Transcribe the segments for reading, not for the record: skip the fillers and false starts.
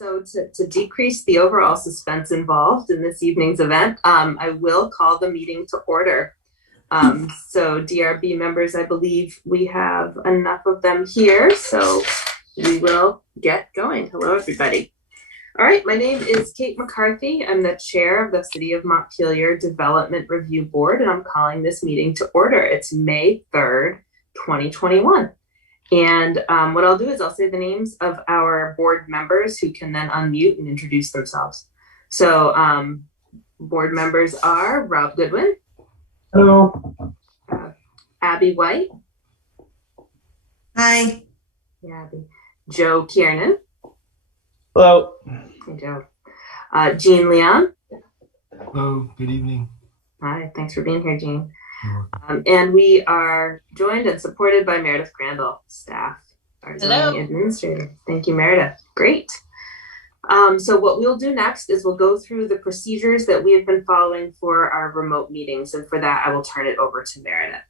So to decrease the overall suspense involved in this evening's event, I will call the meeting to order. So DRB members, I believe we have enough of them here, so we will get going. Hello, everybody. All right, my name is Kate McCarthy. I'm the chair of the City of Montpelier Development Review Board, and I'm calling this meeting to order. It's May 3rd, 2021. And what I'll do is I'll say the names of our board members who can then unmute and introduce themselves. So board members are Rob Goodwin. Hello. Abby White. Hi. Yeah, Abby. Joe Kiernan. Hello. Hey, Joe. Jean Leon. Hello, good evening. Hi, thanks for being here, Jean. And we are joined and supported by Meredith Grandal, staff, our zoning administrator. Thank you, Meredith. Great. So what we'll do next is we'll go through the procedures that we have been following for our remote meetings. And for that, I will turn it over to Meredith.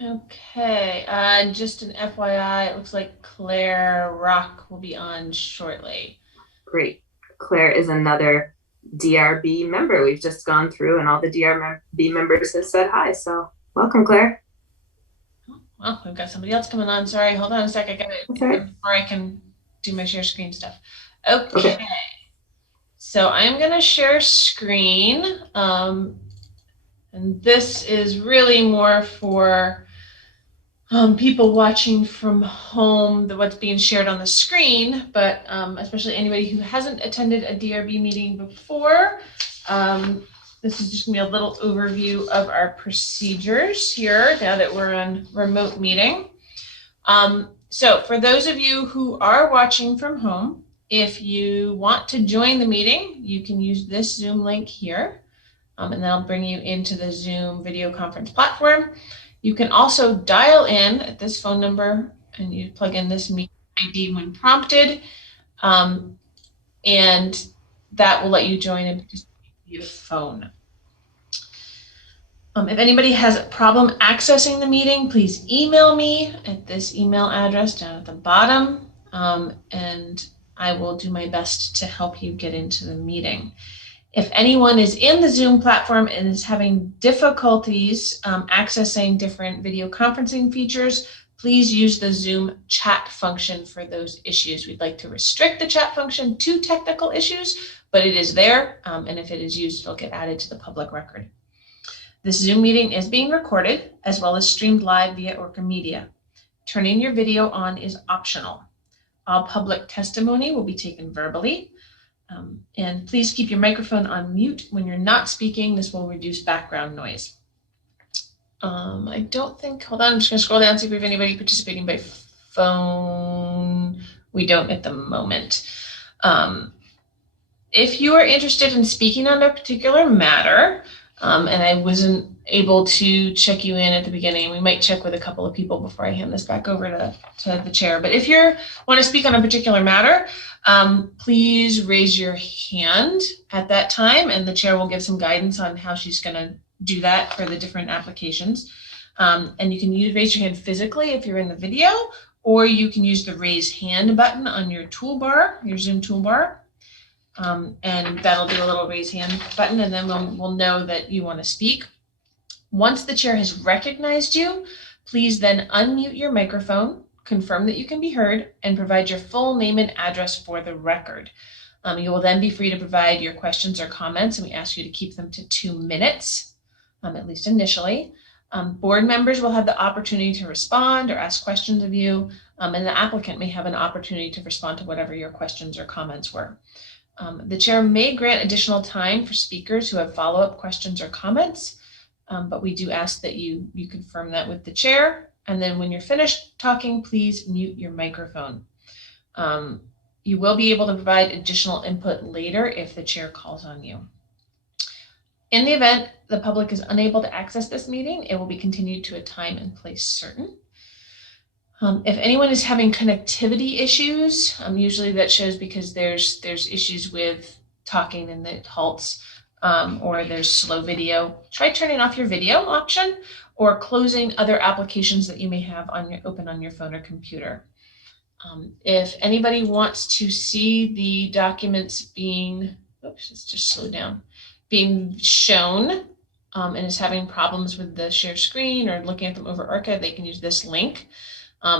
Okay, just an FYI, it looks like Claire Rock will be on shortly. Great. Claire is another DRB member. We've just gone through and all the DRB members have said hi. So welcome, Claire. Well, we've got somebody else coming on. Sorry, hold on a sec. I got it before I can do my share screen stuff. Okay. So I'm going to share screen. And this is really more for people watching from home, what's being shared on the screen, but especially anybody who hasn't attended a DRB meeting before. This is just gonna be a little overview of our procedures here now that we're on remote meeting. So for those of you who are watching from home, if you want to join the meeting, you can use this Zoom link here, and that'll bring you into the Zoom video conference platform. You can also dial in at this phone number and you plug in this meeting ID when prompted, and that will let you join and participate via phone. If anybody has a problem accessing the meeting, please email me at this email address down at the bottom, and I will do my best to help you get into the meeting. If anyone is in the Zoom platform and is having difficulties accessing different video conferencing features, please use the Zoom chat function for those issues. We'd like to restrict the chat function to technical issues, but it is there, and if it is used, it'll get added to the public record. This Zoom meeting is being recorded as well as streamed live via ORCA Media. Turning your video on is optional. All public testimony will be taken verbally. And please keep your microphone on mute when you're not speaking. This will reduce background noise. I don't think, hold on, I'm just gonna scroll down and see if we have anybody participating by phone. We don't at the moment. If you are interested in speaking on a particular matter, and I wasn't able to check you in at the beginning, we might check with a couple of people before I hand this back over to the chair. But if you want to speak on a particular matter, please raise your hand at that time, and the chair will give some guidance on how she's going to do that for the different applications. And you can raise your hand physically if you're in the video, or you can use the raise hand button on your toolbar, your Zoom toolbar. And that'll do a little raise hand button, and then we'll know that you want to speak. Once the chair has recognized you, please then unmute your microphone, confirm that you can be heard, and provide your full name and address for the record. You will then be free to provide your questions or comments, and we ask you to keep them to 2 minutes, at least initially. Board members will have the opportunity to respond or ask questions of you, and the applicant may have an opportunity to respond to whatever your questions or comments were. The chair may grant additional time for speakers who have follow-up questions or comments, but we do ask that you confirm that with the chair. And then when you're finished talking, please mute your microphone. You will be able to provide additional input later if the chair calls on you. In the event the public is unable to access this meeting, it will be continued to a time and place certain. If anyone is having connectivity issues, usually that shows because there's issues with talking and it halts, or there's slow video. Try turning off your video option or closing other applications that you may have open on your phone or computer. If anybody wants to see the documents being, oops, it's just slowed down, being shown and is having problems with the share screen or looking at them over ORCA, they can use this link.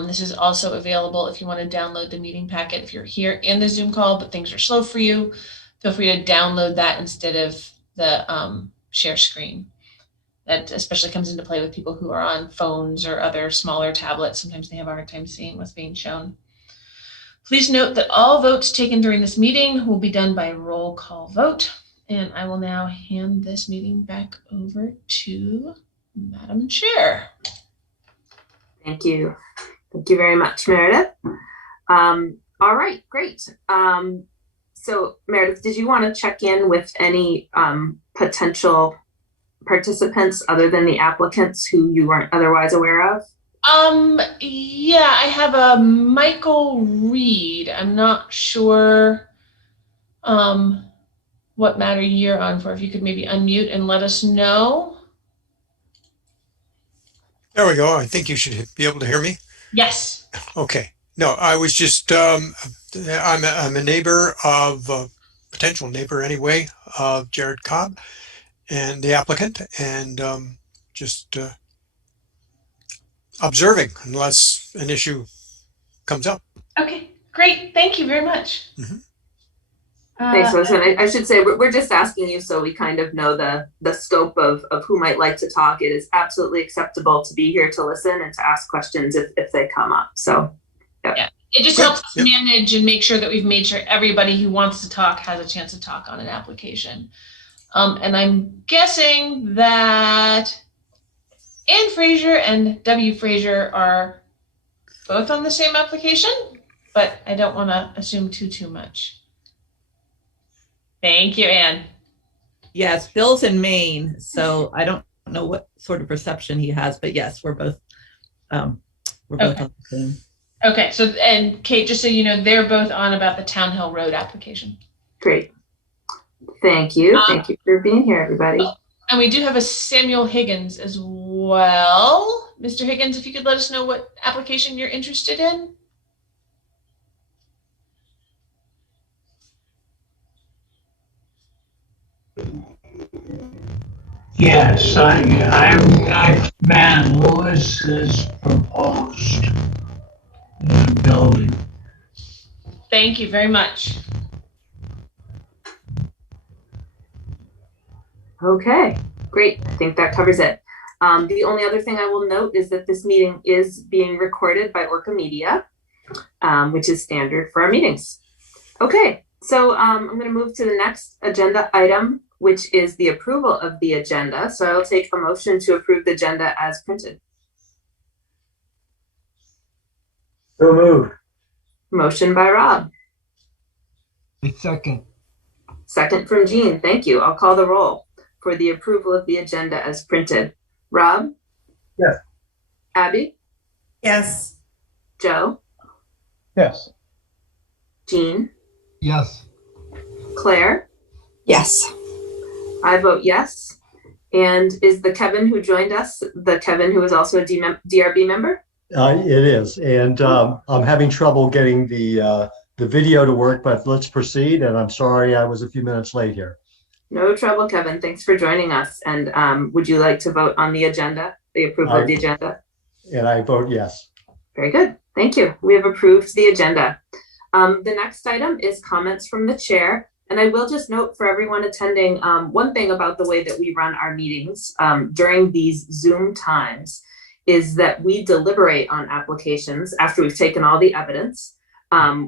This is also available if you want to download the meeting packet. If you're here in the Zoom call, but things are slow for you, feel free to download that instead of the share screen. That especially comes into play with people who are on phones or other smaller tablets. Sometimes they have a hard time seeing what's being shown. Please note that all votes taken during this meeting will be done by roll call vote. And I will now hand this meeting back over to Madam Chair. Thank you. Thank you very much, Meredith. All right, great. So Meredith, did you want to check in with any potential participants other than the applicants who you weren't otherwise aware of? Yeah, I have a Michael Reed. I'm not sure what matter you're on for. If you could maybe unmute and let us know. There we go. I think you should be able to hear me. Yes. Okay. No, I was just, I'm a neighbor of, potential neighbor anyway, of Jared Cobb and the applicant, and just observing unless an issue comes up. Okay, great. Thank you very much. Mm-hmm. Thanks, Roseanne. I should say we're just asking you so we kind of know the scope of who might like to talk. It is absolutely acceptable to be here to listen and to ask questions if they come up. So, yeah, it just helps us manage and make sure that we've made sure everybody who wants to talk has a chance to talk on an application. And I'm guessing that Ann Fraser and W. Fraser are both on the same application, but I don't want to assume too much. Thank you, Ann. Yes, Bill's in Maine, so I don't know what sort of perception he has, but yes, we're both on the same. Okay, so, and Kate, just so you know, they're both on about the Town Hill Road application. Great. Thank you. Thank you for being here, everybody. And we do have a Samuel Higgins as well. Mr. Higgins, if you could let us know what application you're interested in. Yes, I've got Van Lewis's proposed building. Thank you very much. Okay, great. I think that covers it. The only other thing I will note is that this meeting is being recorded by ORCA Media, which is standard for our meetings. Okay, so I'm going to move to the next agenda item, which is the approval of the agenda. So I'll take a motion to approve the agenda as printed. So moved. Motion by Rob. A second. Second from Jean. Thank you. I'll call the roll for the approval of the agenda as printed. Rob? Yes. Abby? Yes. Joe? Yes. Jean? Yes. Claire? Yes. I vote yes. And is the Kevin who joined us, the Kevin who is also a DRB member? It is. And I'm having trouble getting the video to work, but let's proceed. And I'm sorry I was a few minutes late here. No trouble, Kevin. Thanks for joining us. And would you like to vote on the agenda, the approval of the agenda? And I vote yes. Very good. Thank you. We have approved the agenda. The next item is comments from the chair. And I will just note for everyone attending, one thing about the way that we run our meetings during these Zoom times is that we deliberate on applications after we've taken all the evidence.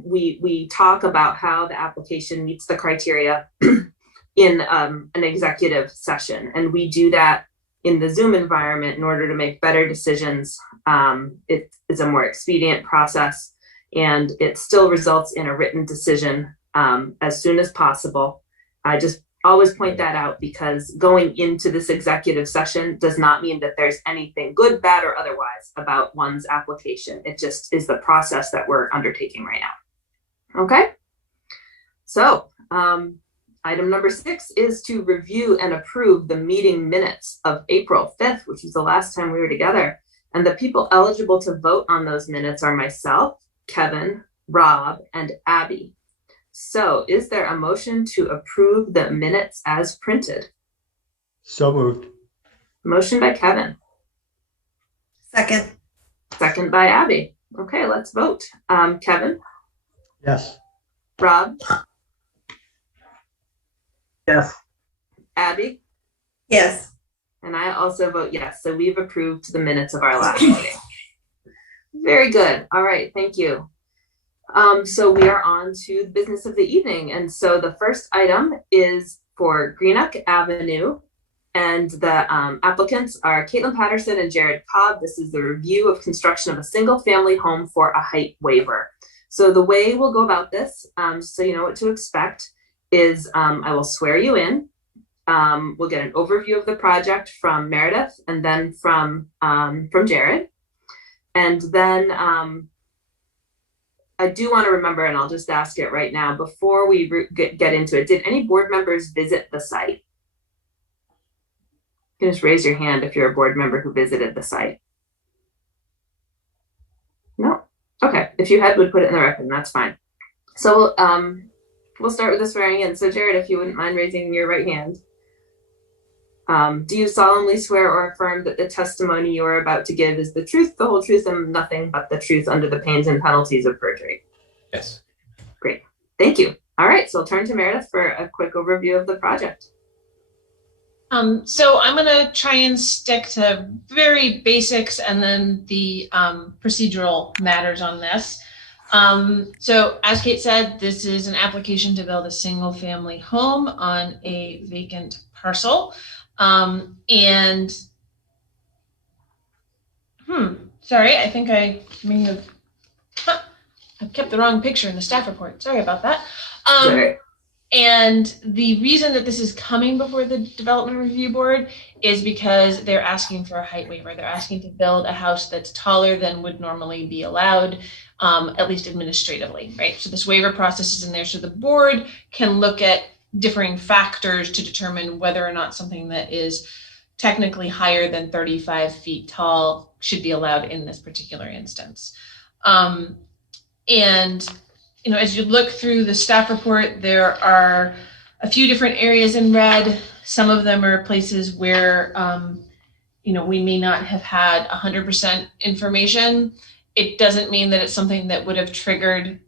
We talk about how the application meets the criteria in an executive session. And we do that in the Zoom environment in order to make better decisions. It is a more expedient process, and it still results in a written decision as soon as possible. I just always point that out because going into this executive session does not mean that there's anything good, bad, or otherwise about one's application. It just is the process that we're undertaking right now. Okay, so item number 6 is to review and approve the meeting minutes of April 5th, which was the last time we were together. And the people eligible to vote on those minutes are myself, Kevin, Rob, and Abby. So is there a motion to approve the minutes as printed? So moved. Motion by Kevin, Second. second by Abby. Okay, let's vote. Kevin, Yes. Rob, Yes. Abby, Yes. and I also vote yes. So we've approved the minutes of our last meeting. Very good. All right, thank you. So we are on to the business of the evening. And so the first item is for Greenock Avenue. And the applicants are Caitlin Patterson and Jared Cobb. This is the review of construction of a single family home for a height waiver. So the way we'll go about this, so you know what to expect, is I will swear you in. We'll get an overview of the project from Meredith and then from Jared. And then I do want to remember, and I'll just ask it right now, before we get into it, did any board members visit the site? You can just raise your hand if you're a board member who visited the site. No? Okay, if you had, would put it in the record, and that's fine. So we'll start with the swearing in. So Jared, if you wouldn't mind raising your right hand. Do you solemnly swear or affirm that the testimony you are about to give is the truth, the whole truth, and nothing but the truth under the pains and penalties of perjury? Yes. Great. Thank you. All right. So I'll turn to Meredith for a quick overview of the project. So I'm going to try and stick to very basics and then the procedural matters on this. So as Kate said, this is an application to build a single family home on a vacant parcel. Sorry, I think I may have, I've kept the wrong picture in the staff report. Sorry about that. Sorry. And the reason that this is coming before the Development Review Board is because they're asking for a height waiver. They're asking to build a house that's taller than would normally be allowed, at least administratively, right? So this waiver process is in there so the board can look at differing factors to determine whether or not something that is technically higher than 35 feet tall should be allowed in this particular instance. And you know, as you look through the staff report, there are a few different areas in red. Some of them are places where, you know, we may not have had 100% information. It doesn't mean that it's something that would have triggered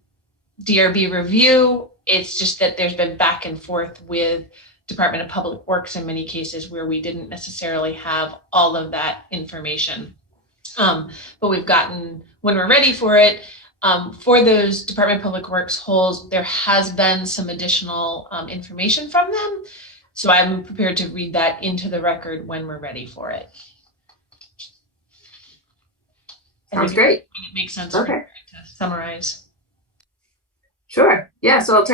DRB review. It's just that there's been back and forth with Department of Public Works in many cases where we didn't necessarily have all of that information. But we've gotten, when we're ready for it, for those Department of Public Works holes, there has been some additional information from them. So I'm prepared to read that into the record when we're ready for it. Sounds great. It makes sense Okay. to summarize. Sure. Yeah. So I'll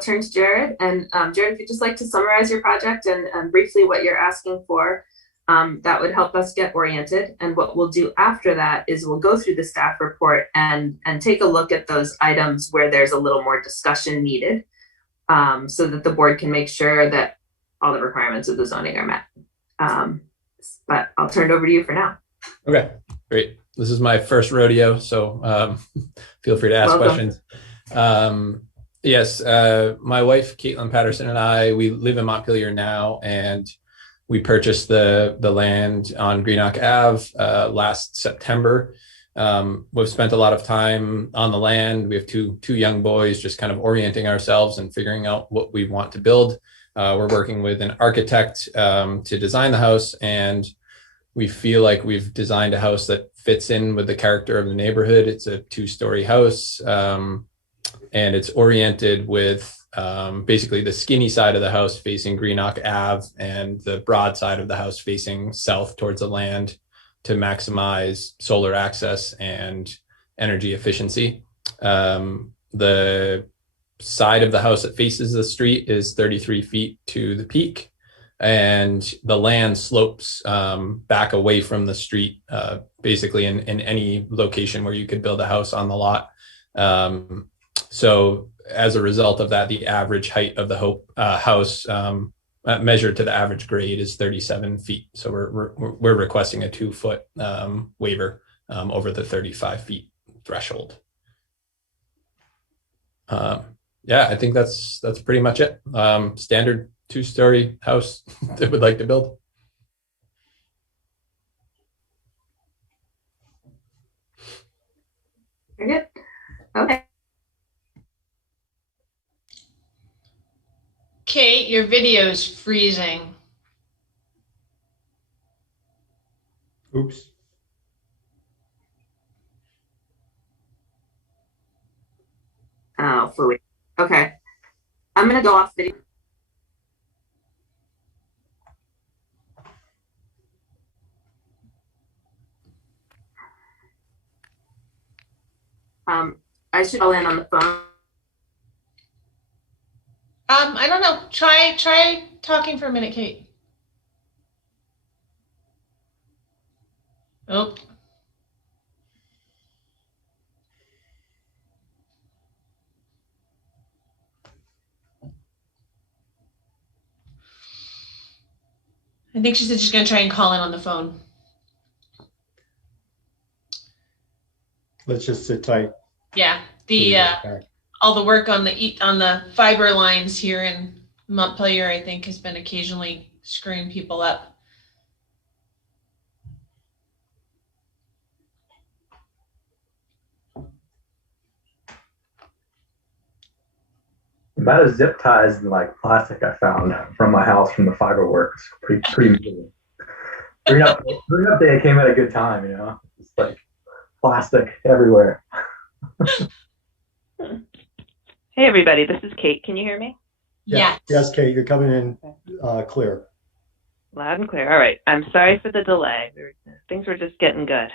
turn to Jared, and Jared, if you'd just like to summarize your project and briefly what you're asking for, that would help us get oriented. And what we'll do after that is we'll go through the staff report and take a look at those items where there's a little more discussion needed, so that the board can make sure that all the requirements of the zoning are met. But I'll turn it over to you for now. Okay, great. This is my first rodeo, so feel free to ask questions. Yes, my wife, Caitlin Patterson, and I, we live in Montpelier now, and we purchased the land on Greenock Ave last September. We've spent a lot of time on the land. We have two young boys, just kind of orienting ourselves and figuring out what we want to build. We're working with an architect to design the house, and we feel like we've designed a house that fits in with the character of the neighborhood. It's a 2-story house, and it's oriented with basically the skinny side of the house facing Greenock Ave and the broad side of the house facing south towards the land to maximize solar access and energy efficiency. The side of the house that faces the street is 33 feet to the peak, and the land slopes back away from the street, basically in any location where you could build a house on the lot. So as a result of that, the average height of the house measured to the average grade is 37 feet. So we're requesting a 2-foot waiver over the 35 feet threshold. Yeah, I think that's pretty much it. Standard 2-story house they would like to build. Very good. Okay. Kate, your video is freezing. Oops. Oh, fluid. Okay. I'm going to go off video. I should call in on the phone. I don't know. Try talking for a minute, Kate. Oh. I think she said she's going to try and call in on the phone. Let's just sit tight. Yeah, Back. all the work on the fiber lines here in Montpelier, I think, has been occasionally screwing people up. The amount of zip ties and like plastic I found from my house from the fiber work is pretty amazing. Green up day came at a good time, you know. It's like plastic everywhere. Hey everybody, this is Kate. Can you hear me? Yeah. Yes, Kate, you're coming in clear. Loud and clear. All right. I'm sorry for the delay. Things were just getting good.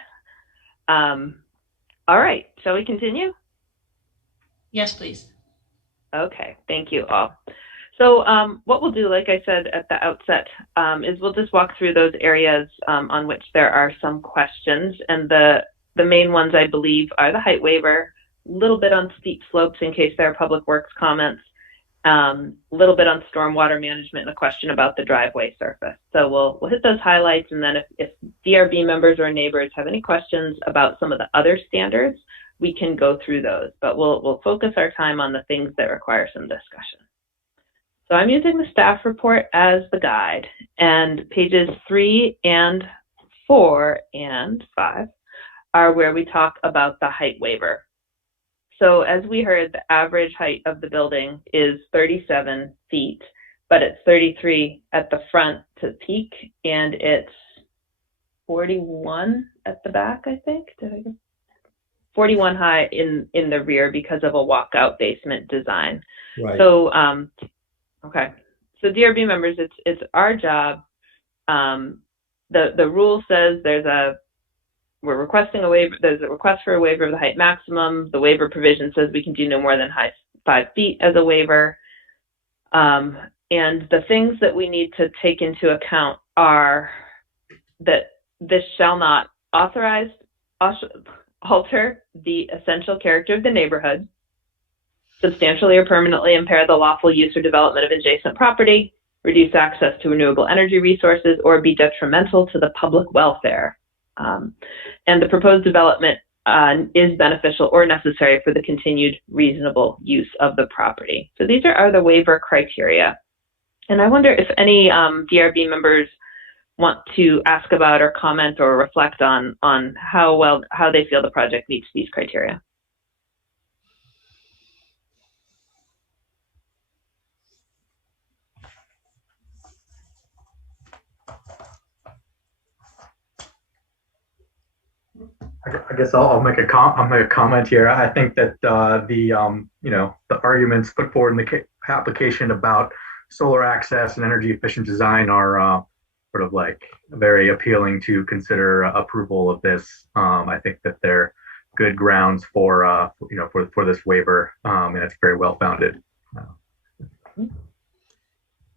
All right. Shall we continue? Yes, please. Okay. Thank you all. So what we'll do, like I said at the outset, is we'll just walk through those areas on which there are some questions. And the main ones, I believe, are the height waiver, a little bit on steep slopes in case there are public works comments, a little bit on stormwater management, and a question about the driveway surface. So we'll hit those highlights, and then if DRB members or neighbors have any questions about some of the other standards, we can go through those. But we'll focus our time on the things that require some discussion. So I'm using the staff report as the guide, and pages 3 and 4 and 5 are where we talk about the height waiver. So as we heard, the average height of the building is 37 feet, but it's 33 at the front to peak, and it's 41 at the back, I think. 41 high in the rear because of a walkout basement design. Right. So, okay. So DRB members, it's our job. The rule says we're requesting a waiver. There's a request for a waiver of the height maximum. The waiver provision says we can do no more than 5 feet as a waiver. And the things that we need to take into account are that this shall not alter the essential character of the neighborhood, substantially or permanently impair the lawful use or development of adjacent property, reduce access to renewable energy resources, or be detrimental to the public welfare. And the proposed development is beneficial or necessary for the continued reasonable use of the property. So these are the waiver criteria. And I wonder if any DRB members want to ask about or comment or reflect on how they feel the project meets these criteria. I guess I'll make a comment here. I think that the arguments put forward in the application about solar access and energy efficient design are sort of like very appealing to consider approval of this. I think that they're good grounds for this waiver, and it's very well founded.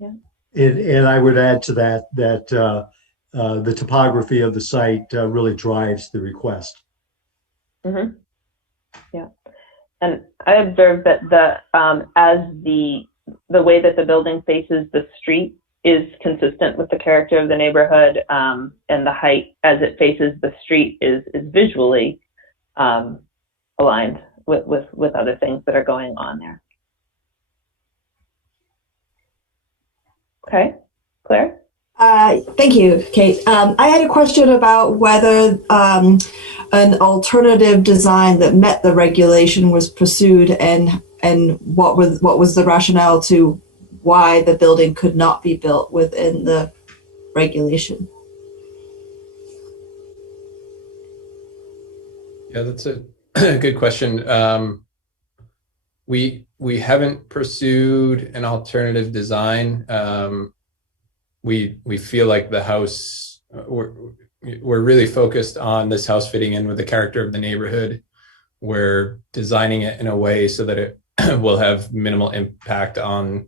Yeah. And I would add to that the topography of the site really drives the request. Mm-hmm. Yeah, and I observed that as the way that the building faces the street is consistent with the character of the neighborhood, and the height as it faces the street is visually aligned with other things that are going on there. Okay, Claire? Thank you, Kate. I had a question about whether an alternative design that met the regulation was pursued, and what was the rationale to why the building could not be built within the regulation. Yeah, that's a good question. We haven't pursued an alternative design. We feel like the house, we're really focused on this house fitting in with the character of the neighborhood. We're designing it in a way so that it will have minimal impact on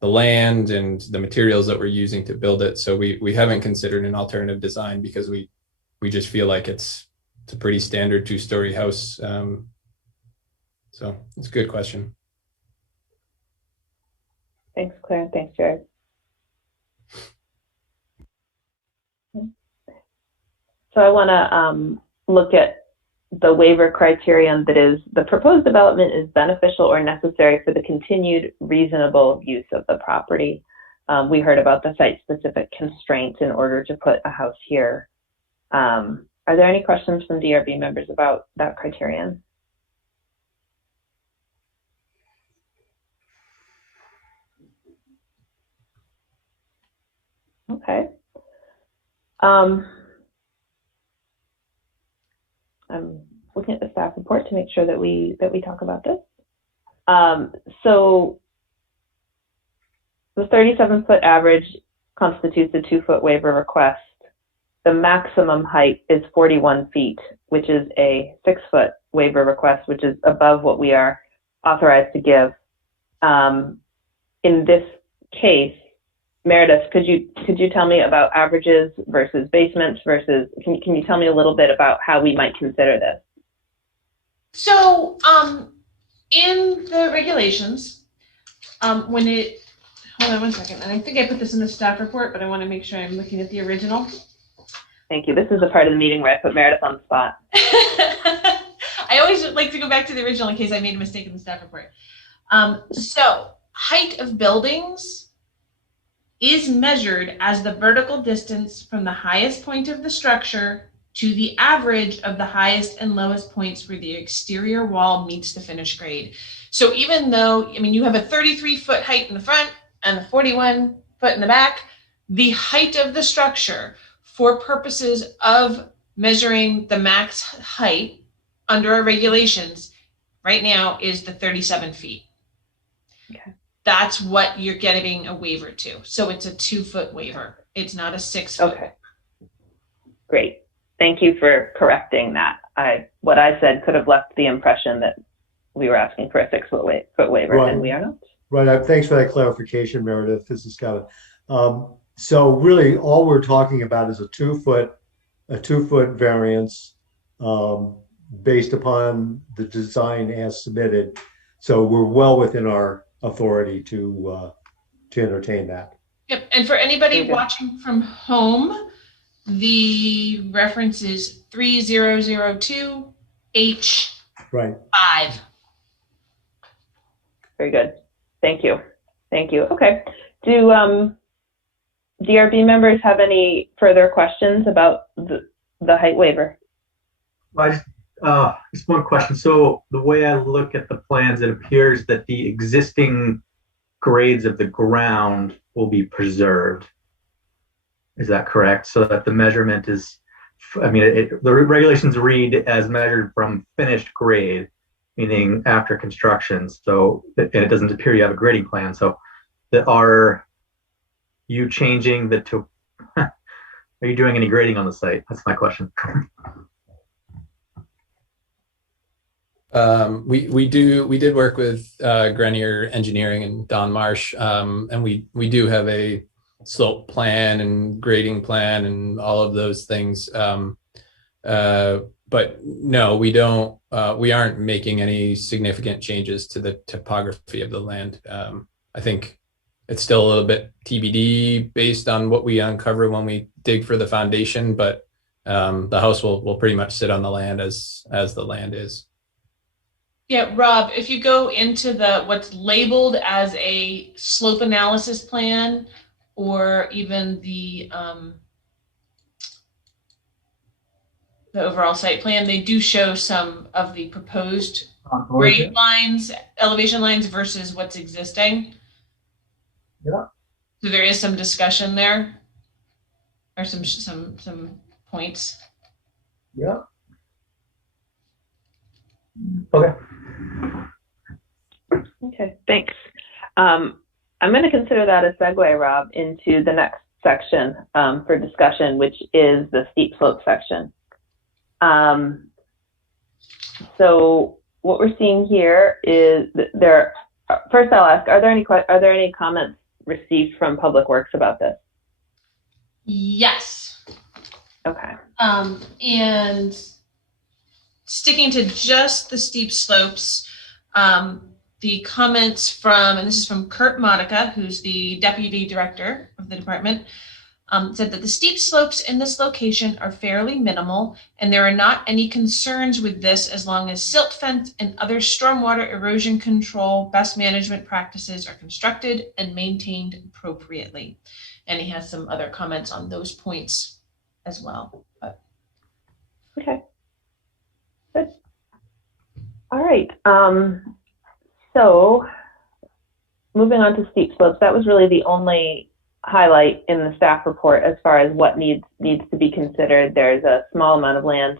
the land and the materials that we're using to build it. So we haven't considered an alternative design because we just feel like it's a pretty standard 2-story house. So it's a good question. Thanks, Claire. Thanks, Jared. So I want to look at the waiver criterion that is, the proposed development is beneficial or necessary for the continued reasonable use of the property. We heard about the site-specific constraints in order to put a house here. Are there any questions from DRB members about that criterion? Okay. I'm looking at the staff report to make sure that we talk about this. So the 37-foot average constitutes a 2-foot waiver request. The maximum height is 41 feet, which is a 6-foot waiver request, which is above what we are authorized to give. In this case, Meredith, could you tell me about averages versus basements versus, can you tell me a little bit about how we might consider this? So in the regulations, hold on one second, and I think I put this in the staff report, but I want to make sure I'm looking at the original. Thank you. This is the part of the meeting where I put Meredith on the spot. I always like to go back to the original in case I made a mistake in the staff report. So height of buildings is measured as the vertical distance from the highest point of the structure to the average of the highest and lowest points where the exterior wall meets the finished grade. So even though, I mean, you have a 33-foot height in the front and a 41-foot in the back, the height of the structure for purposes of measuring the max height under our regulations right now is the 37 feet. Okay. That's what you're getting a waiver to. So it's a 2-foot waiver. It's not a 6-foot. Okay. Great. Thank you for correcting that. What I said could have left the impression that we were asking for a 6-foot waiver, right. And we are not. Right. Thanks for that clarification, Meredith. This is Scott. So really, all we're talking about is a 2-foot variance based upon the design as submitted. So we're well within our authority to entertain that. Yep. And for anybody watching from home, the reference is 3002H5. Right. Very good. Thank you. Okay. Do DRB members have any further questions about the height waiver? Just one question. So the way I look at the plans, it appears that the existing grades of the ground will be preserved. Is that correct? So that the measurement is, I mean, the regulations read as measured from finished grade, meaning after construction. So, and it doesn't appear you have a grading plan. So are you changing are you doing any grading on the site? That's my question. We did work with Grenier Engineering and Don Marsh, and we do have a slope plan and grading plan and all of those things. But no, we don't. We aren't making any significant changes to the topography of the land. I think it's still a little bit TBD based on what we uncover when we dig for the foundation, but the house will pretty much sit on the land as the land is. Yeah, Rob, if you go into what's labeled as a slope analysis plan, or even the overall site plan, they do show some of the proposed grade lines, elevation lines versus what's existing. Yeah. So there is some discussion there, or some points. Yeah. Okay. Okay, thanks. I'm going to consider that a segue, Rob, into the next section for discussion, which is the steep slope section. So what we're seeing here is first I'll ask, are there any comments received from Public Works about this? Yes. Okay. And sticking to just the steep slopes, the comments from, and this is from Kurt Monica, who's the deputy director of the department, said that the steep slopes in this location are fairly minimal, and there are not any concerns with this as long as silt fence and other stormwater erosion control best management practices are constructed and maintained appropriately. And he has some other comments on those points as well. But. Okay. Good. All right. So moving on to steep slopes, that was really the only highlight in the staff report as far as what needs to be considered. There's a small amount of land.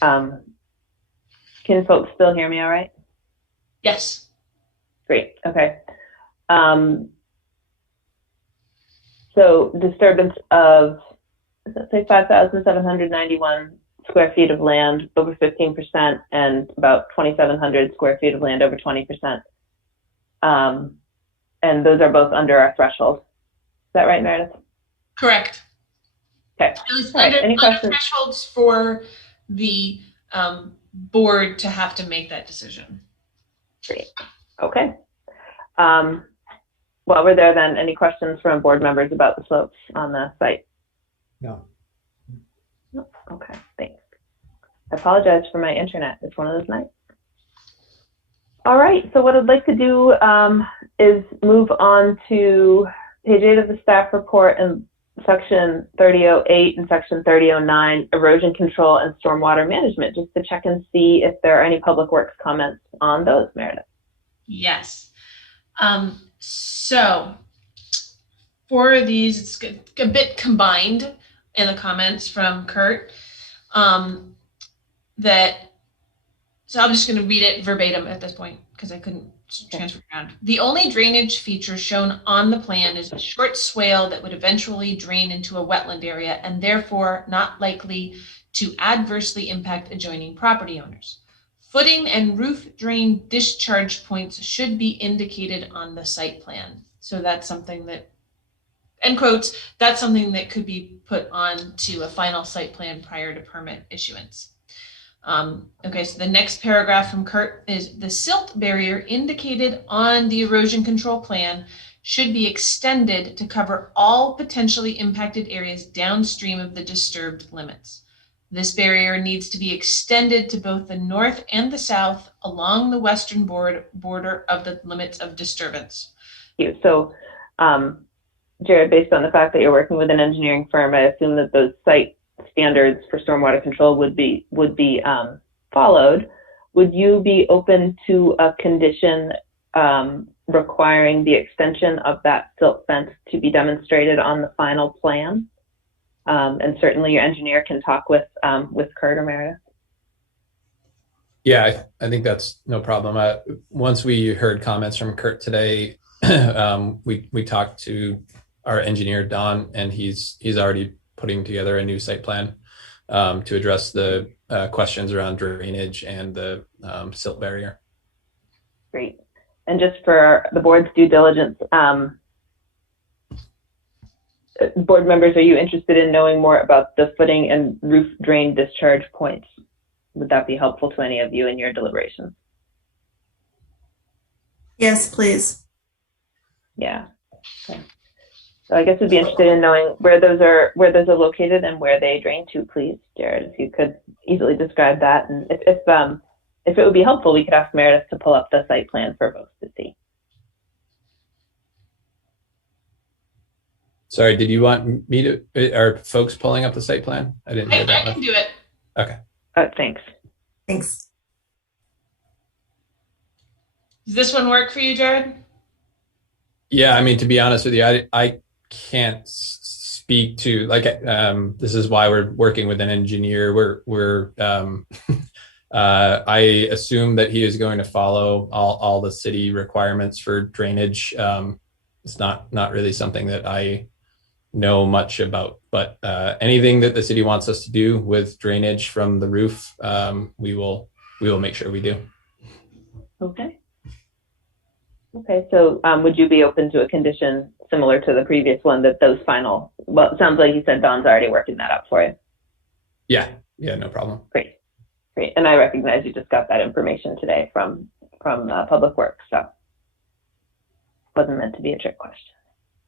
Can folks still hear me all right? Yes. Great. Okay. So disturbance of, let's say, 5,791 square feet of land over 15% and about 2,700 square feet of land over 20%. And those are both under our threshold. Is that right, Meredith? Correct. Okay. Any questions? Thresholds for the board to have to make that decision. Great. Okay. While we're there then, any questions from board members about the slopes on the site? No. Okay, thanks. I apologize for my internet. It's one of those nights. All right, so what I'd like to do is move on to page 8 of the staff report and section 3008 and section 3009, erosion control and stormwater management, just to check and see if there are any public works comments on those, Meredith. Yes. So for these, it's a bit combined in the comments from Kurt. So I'm just going to read it verbatim at this point because I couldn't transfer it around. The only drainage feature shown on the plan is a short swale that would eventually drain into a wetland area and therefore not likely to adversely impact adjoining property owners. Footing and roof drain discharge points should be indicated on the site plan. So that's something that, end quotes, that's something that could be put on to a final site plan prior to permit issuance. Okay, so the next paragraph from Kurt is the silt barrier indicated on the erosion control plan should be extended to cover all potentially impacted areas downstream of the disturbed limits. This barrier needs to be extended to both the north and the south along the western border of the limits of disturbance. Thank you. So, Jared, based on the fact that you're working with an engineering firm, I assume that those site standards for stormwater control would be followed. Would you be open to a condition requiring the extension of that silt fence to be demonstrated on the final plan? And certainly your engineer can talk with Kurt or Meredith. Yeah, I think that's no problem. Once we heard comments from Kurt today, we talked to our engineer, Don, and he's already putting together a new site plan to address the questions around drainage and the silt barrier. Great. And just for the board's due diligence, board members, are you interested in knowing more about the footing and roof drain discharge points? Would that be helpful to any of you in your deliberations? Yes, please. Yeah. Okay. So I guess we'd be interested in knowing where those are if they drain to, please, Jared, if you could easily describe that. And if if it would be helpful, we could ask Meredith to pull up the site plan for folks to see. Sorry, did you want me to, are folks pulling up the site plan? I didn't hear that I can do it. Okay. Thanks. Thanks. Does this one work for you, Jared? Yeah, I mean, to be honest with you, I can't speak to, like, this is why we're working with an engineer. I assume that he is going to follow all the city requirements for drainage. It's not really something that I know much about, but anything that the city wants us to do with drainage from the roof, we will make sure we do. Okay, so would you be open to a condition similar to the previous one that those final, well, it sounds like you said Don's already working that up for you. Yeah, no problem. Great. And I recognize you just got that information today from Public Works, so wasn't meant to be a trick question,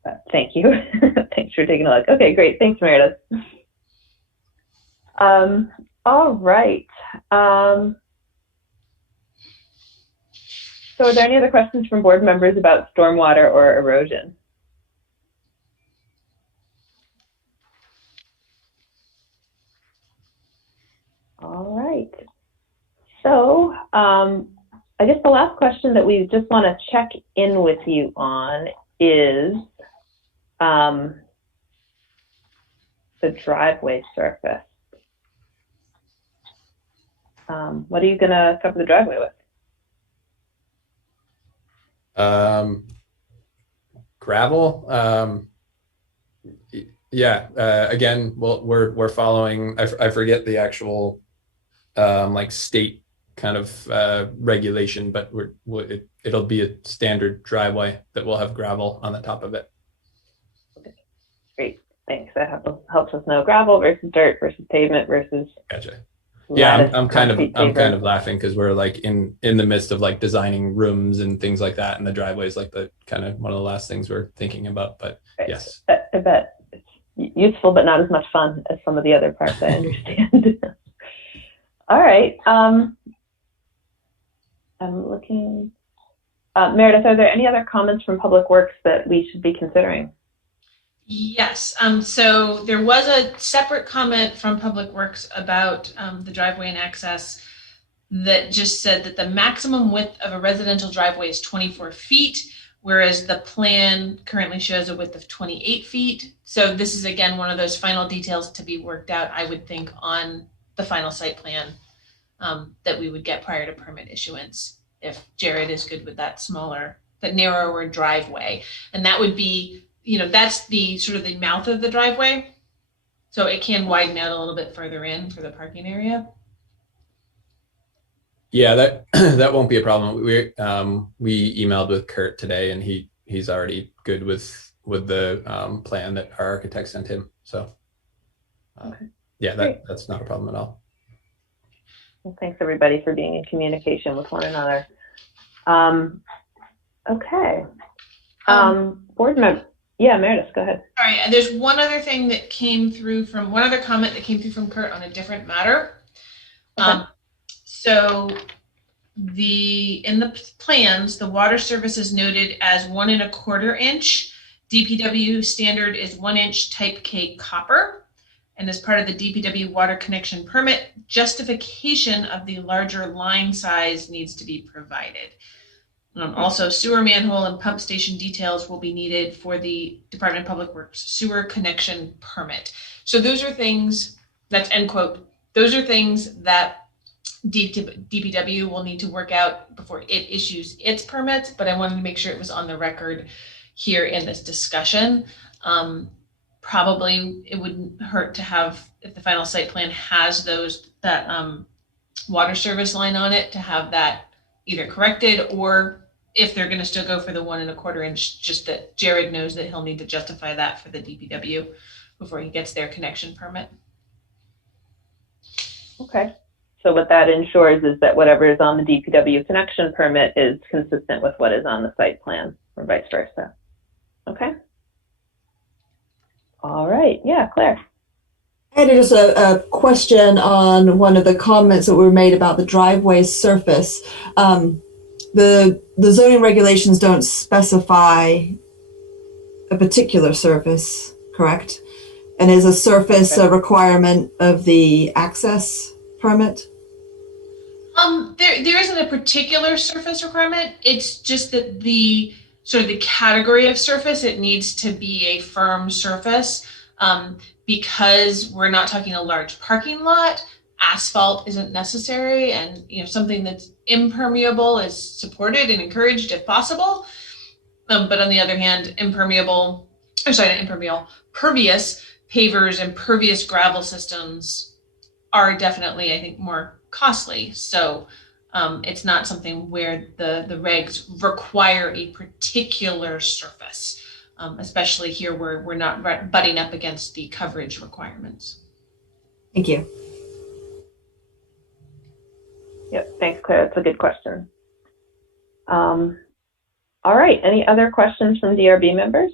but thank you. Thanks for taking a look. Okay, great. Thanks, Meredith. All right. So are there any other questions from board members about stormwater or erosion? All right. So I guess the last question that we just want to check in with you on is the driveway surface. What are you going to cover the driveway with? Gravel. Yeah. Again, well, we're following. I forget the actual like state kind of regulation, but it'll be a standard driveway that will have gravel on the top of it. Okay. Great. Thanks. That helps us know gravel versus dirt versus pavement versus. Gotcha. Yeah, I'm kind of laughing because we're like in the midst of like designing rooms and things like that, and the driveway is like the kind of one of the last things we're thinking about. But right. Yes, I bet it's useful, but not as much fun as some of the other parts. I understand. All right. I'm looking. Meredith, are there any other comments from Public Works that we should be considering? Yes. So there was a separate comment from Public Works about the driveway and access that just said that the maximum width of a residential driveway is 24 feet, whereas the plan currently shows a width of 28 feet. So this is, again, one of those final details to be worked out, I would think, on the final site plan that we would get prior to permit issuance, if Jared is good with that narrower driveway. And that would be, that's the sort of the mouth of the driveway. So it can widen out a little bit further in for the parking area. Yeah, that won't be a problem. We emailed with Kurt today, and he's already good with the plan that our architect sent him. So okay. Yeah, that's not a problem at all. Well, thanks everybody for being in communication with one another. Okay. Board member. Yeah, Meredith, go ahead. All right, there's one other thing that came through one other comment that came through from Kurt on a different matter. Okay. So in the plans, the water service is noted as 1 1/4 inch. DPW standard is 1 inch type K copper. And as part of the DPW water connection permit, justification of the larger line size needs to be provided. Also, sewer manhole and pump station details will be needed for the Department of Public Works sewer connection permit. So those are things, that's end quote, those are things that DPW will need to work out before it issues its permits, but I wanted to make sure it was on the record here in this discussion. Probably it wouldn't hurt to have, if the final site plan has that water service line on it, to have that either corrected, or if they're going to still go for the 1 1/4 inch, just that Jared knows that he'll need to justify that for the DPW before he gets their connection permit. Okay. So what that ensures is that whatever is on the DPW connection permit is consistent with what is on the site plan, or vice versa. Okay. All right. Yeah, Claire. I had just a question on one of the comments that were made about the driveway surface. The zoning regulations don't specify a particular surface, correct? And is a surface a requirement of the access permit? There isn't a particular surface requirement. It's just that the sort of the category of surface, it needs to be a firm surface. Because we're not talking a large parking lot, asphalt isn't necessary, and something that's impermeable is supported and encouraged if possible. But on the other hand, pervious pavers and pervious gravel systems are definitely, I think, more costly. So it's not something where the regs require a particular surface. Especially here where we're not butting up against the coverage requirements. Thank you. Yep, thanks, Claire. That's a good question. All right, any other questions from DRB members?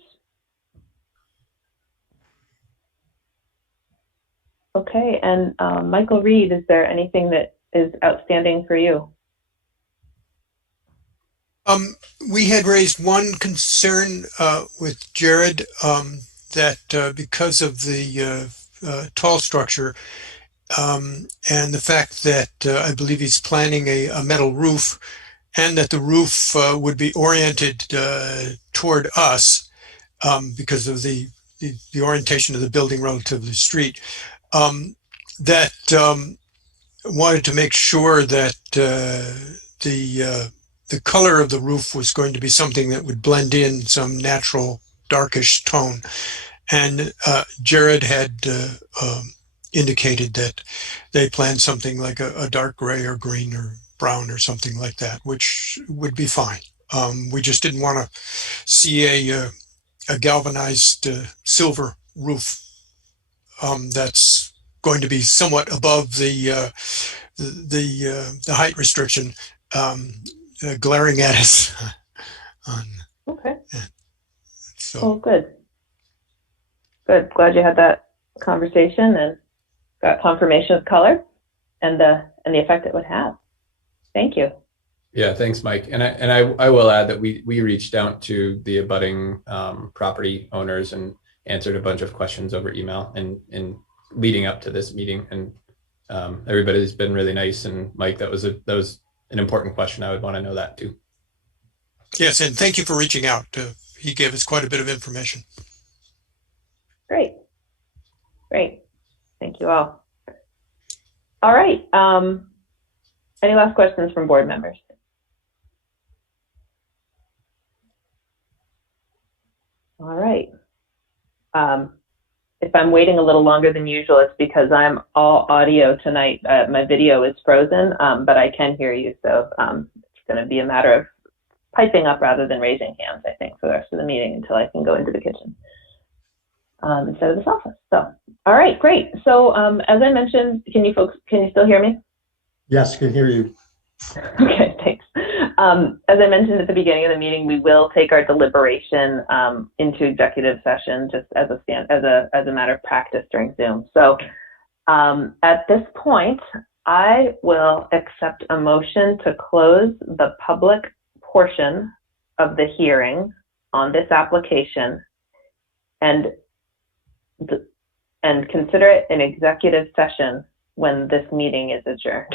Okay, and Michael Reed, is there anything that is outstanding for you? We had raised one concern with Jared that because of the tall structure and the fact that I believe he's planning a metal roof, and that the roof would be oriented toward us because of the orientation of the building relative to the street, that wanted to make sure that the color of the roof was going to be something that would blend in some natural darkish tone. And Jared had indicated that they planned something like a dark gray or green or brown or something like that, which would be fine. We just didn't want to see a galvanized silver roof that's going to be somewhat above the height restriction, glaring at us. Okay. So. Oh, good. Good. Glad you had that conversation and got confirmation of color and the effect it would have. Thank you. Yeah, thanks, Mike. And I will add that we reached out to the abutting property owners and answered a bunch of questions over email and leading up to this meeting. And everybody's been really nice. And Mike, that was an important question. I would want to know that too. Yes, and thank you for reaching out. He gave us quite a bit of information. Great. Great. Thank you all. All right. Any last questions from board members? All right. If I'm waiting a little longer than usual, it's because I'm all audio tonight. My video is frozen, but I can hear you. So it's going to be a matter of piping up rather than raising hands, I think, for the rest of the meeting until I can go into the kitchen instead of this office. So, all right, great. So as I mentioned, can you still hear me? Yes, can hear you. Okay, thanks. As I mentioned at the beginning of the meeting, we will take our deliberation into executive session just as a matter of practice during Zoom. So at this point, I will accept a motion to close the public portion of the hearing on this application and consider it an executive session when this meeting is adjourned.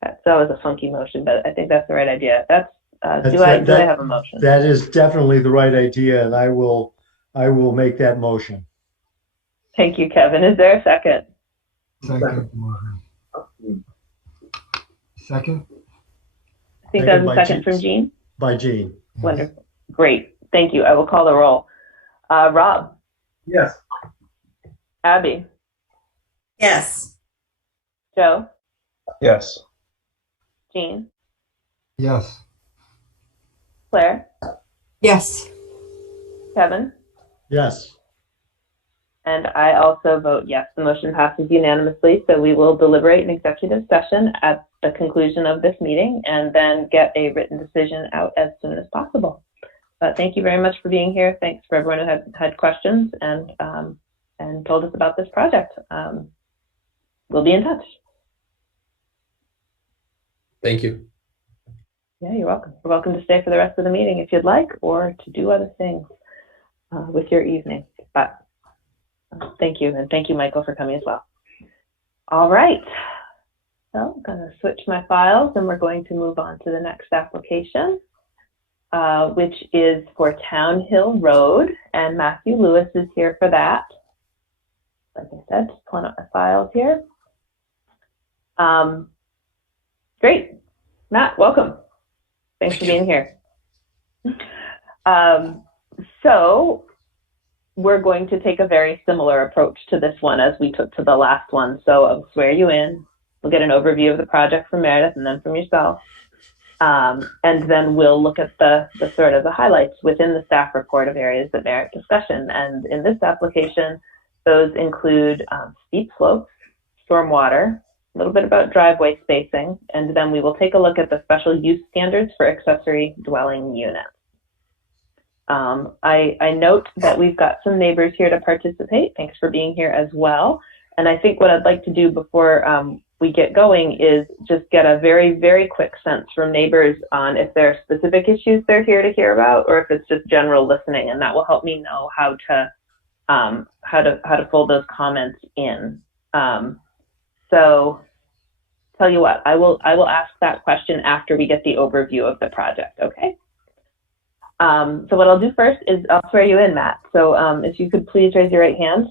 That was a funky motion, but I think that's the right idea. Do I have a motion? That is definitely the right idea, and I will make that motion. Thank you, Kevin. Is there a second? Second. Second. I think that was a second from Jean. By Jean. Wonderful. Great. Thank you. I will call the roll. Rob. Yes. Abby. Yes. Joe. Yes. Jean. Yes. Claire. Yes. Kevin. Yes. And I also vote yes. The motion passes unanimously. So we will deliberate an executive session at the conclusion of this meeting and then get a written decision out as soon as possible. But thank you very much for being here. Thanks for everyone who had questions. And and told us about this project. We'll be in touch. Thank you. Yeah, you're welcome. You're welcome to stay for the rest of the meeting if you'd like, or to do other things with your evening. But thank you, and thank you, Michael, for coming as well. All right. So I'm going to switch my files, and we're going to move on to the next application, which is for Town Hill Road, and Matthew Lewis is here for that. Like I said, just pulling up my files here. Great. Matt, welcome. Thanks for being here. So we're going to take a very similar approach to this one as we took to the last one. So I'll swear you in. We'll get an overview of the project from Meredith and then from yourself. And then we'll look at the sort of the highlights within the staff report of areas that merit discussion. And in this application, those include steep slopes, stormwater, a little bit about driveway spacing, and then we will take a look at the special use standards for accessory dwelling units. I note that we've got some neighbors here to participate. Thanks for being here as well. And I think what I'd like to do before we get going is just get a very, very quick sense from neighbors on if there are specific issues they're here to hear about, or if it's just general listening, and that will help me know how to fold those comments in. So tell you what, I will ask that question after we get the overview of the project, okay? So what I'll do first is I'll swear you in, Matt. So if you could please raise your right hand.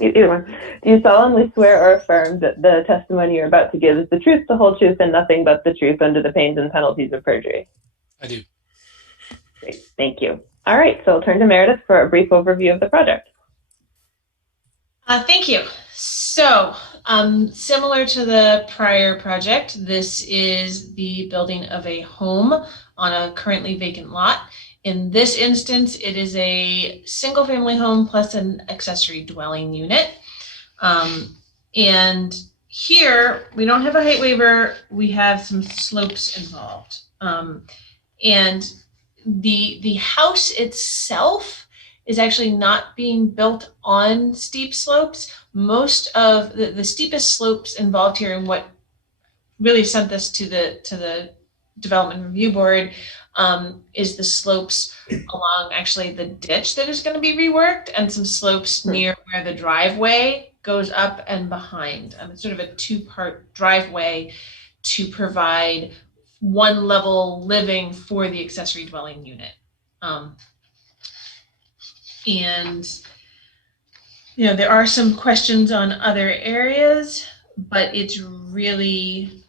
Either one. Do you solemnly swear or affirm that the testimony you're about to give is the truth, the whole truth, and nothing but the truth under the pains and penalties of perjury? I do. Great, thank you. All right, so I'll turn to Meredith for a brief overview of the project. Thank you. So, similar to the prior project, this is the building of a home on a currently vacant lot. In this instance, it is a single family home plus an accessory dwelling unit. And here, we don't have a height waiver, we have some slopes involved. And the house itself is actually not being built on steep slopes. Most of the steepest slopes involved here, and what really sent this to the Development Review Board, is the slopes along actually the ditch that is going to be reworked, and some slopes near where the driveway goes up and behind. It's sort of a two-part driveway to provide one level living for the accessory dwelling unit. And there are some questions on other areas, but it's really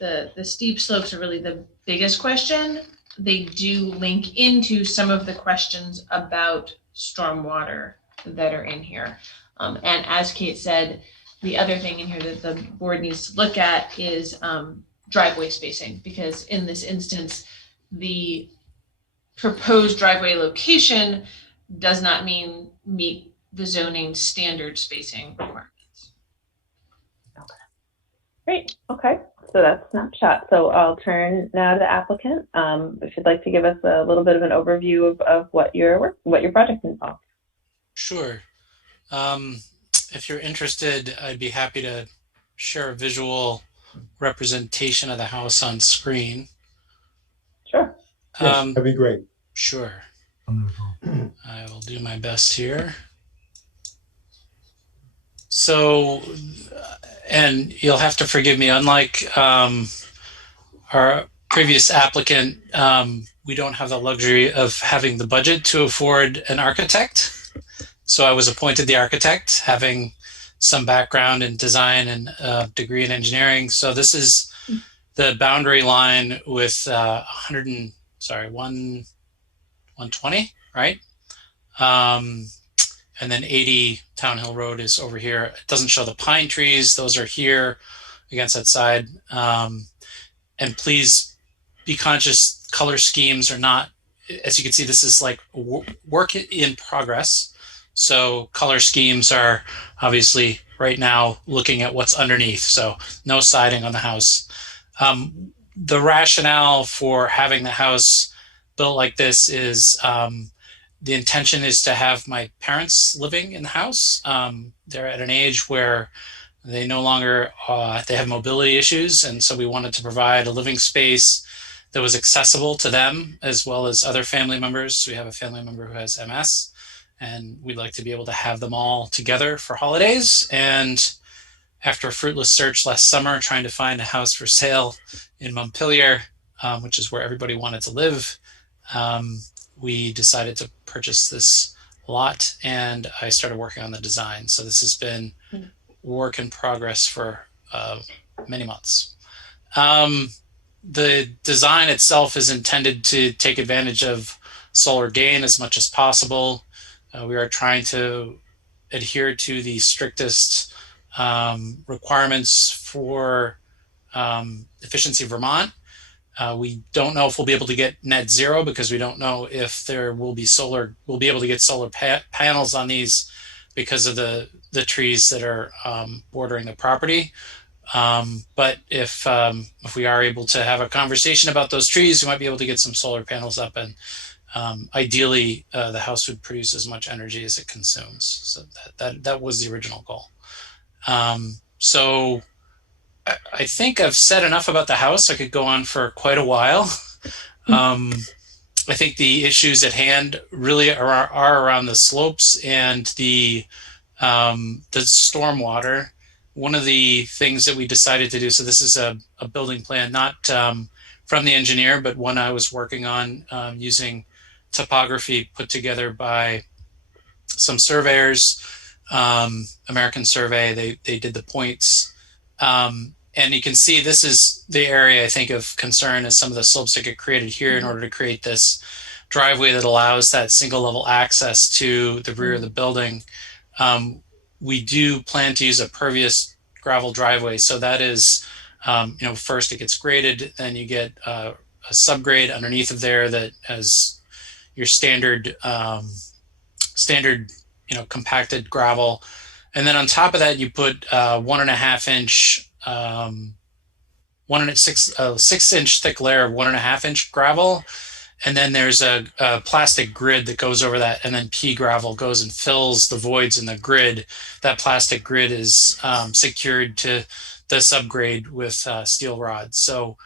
the steep slopes are really the biggest question. They do link into some of the questions about stormwater that are in here. And as Kate said, the other thing in here that the board needs to look at is driveway spacing, because in this instance, the proposed driveway location does not meet the zoning standard spacing requirements. Okay. Great. Okay. So that's a snapshot. So I'll turn now to the applicant. If you'd like to give us a little bit of an overview of what your project involves. Sure. If you're interested, I'd be happy to share a visual representation of the house on screen. Sure. Yes, that'd be great. Sure. I will do my best here. So, and you'll have to forgive me, unlike our previous applicant, we don't have the luxury of having the budget to afford an architect. So I was appointed the architect, having some background in design and degree in engineering. So this is the boundary line with 120, right? And then 80 Town Hill Road is over here. It doesn't show the pine trees. Those are here against that side. And please be conscious, color schemes are not, as you can see, this is like work in progress. So color schemes are obviously right now looking at what's underneath. So no siding on the house. The rationale for having the house built like this is the intention is to have my parents living in the house. They're at an age where they no longer they have mobility issues, and so we wanted to provide a living space that was accessible to them as well as other family members. We have a family member who has MS, and we'd like to be able to have them all together for holidays. And after a fruitless search last summer trying to find a house for sale in Montpelier, which is where everybody wanted to live, we decided to purchase this lot, and I started working on the design. So this has been work in progress for many months. The design itself is intended to take advantage of solar gain as much as possible. We are trying to adhere to the strictest requirements for Efficiency Vermont. We don't know if we'll be able to get net zero because we don't know if there will be solar. We'll be able to get solar panels on these because of the trees that are bordering the property. But if we are able to have a conversation about those trees, we might be able to get some solar panels up, and ideally the house would produce as much energy as it consumes. So that was the original goal. So I think I've said enough about the house. I could go on for quite a while. I think the issues at hand really are around the slopes and the stormwater. One of the things that we decided to do, so this is a building plan, not from the engineer, but one I was working on using topography put together by some surveyors, American Survey. They did the points. And you can see this is the area I think of concern is some of the slopes that get created here in order to create this driveway that allows that single level access to the rear of the building. We do plan to use a pervious gravel driveway. So that is, first it gets graded, then you get a subgrade underneath of there that has your standard, compacted gravel. And then on top of that, you put 1.5 inch, 6-inch thick layer of 1.5 inch gravel. And then there's a plastic grid that goes over that, and then pea gravel goes and fills the voids in the grid. That plastic grid is secured to the subgrade with steel rods. So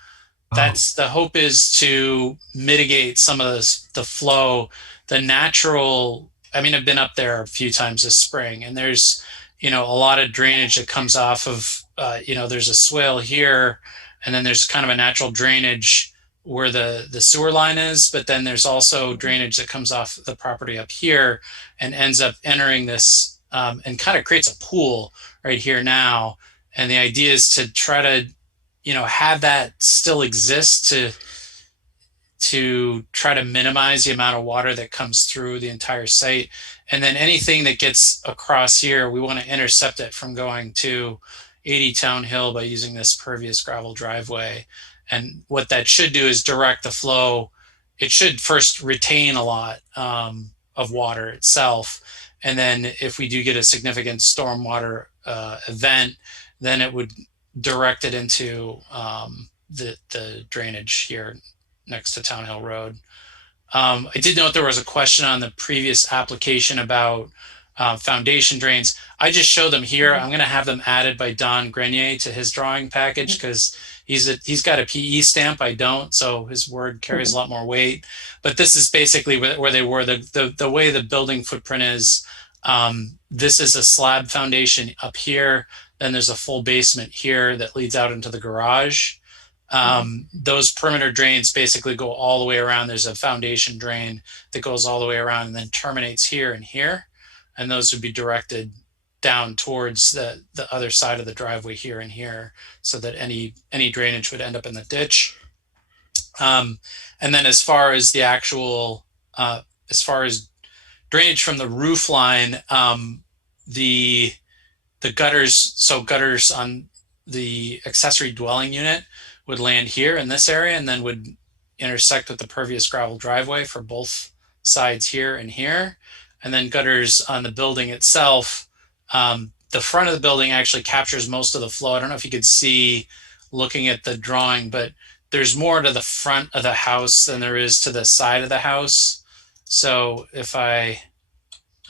that's the hope, is to mitigate some of the flow, the natural. I mean, I've been up there a few times this spring, and there's a lot of drainage that comes off of there's a swale here, and then there's kind of a natural drainage where the sewer line is, but then there's also drainage that comes off the property up here and ends up entering this and kind of creates a pool right here now. And the idea is to try to, have that still exist to try to minimize the amount of water that comes through the entire site. And then anything that gets across here, we want to intercept it from going to 80 Town Hill by using this pervious gravel driveway. And what that should do is direct the flow. It should first retain a lot of water itself. And then if we do get a significant stormwater event, then it would direct it into the drainage here next to Town Hill Road. I did note there was a question on the previous application about foundation drains. I just show them here. I'm going to have them added by Don Grenier to his drawing package because he's got a PE stamp. I don't, so his word carries a lot more weight. But this is basically where they were. The way the building footprint is, this is a slab foundation up here. Then there's a full basement here that leads out into the garage. Those perimeter drains basically go all the way around. There's a foundation drain that goes all the way around and then terminates here and here. And those would be directed down towards the other side of the driveway here and here, so that any drainage would end up in the ditch. And then as far as the actual, as far as drainage from the roof line, the gutters, so gutters on the accessory dwelling unit would land here in this area and then would intersect with the pervious gravel driveway for both sides here and here. And then gutters on the building itself. The front of the building actually captures most of the flow. I don't know if you could see looking at the drawing, but there's more to the front of the house than there is to the side of the house. So if I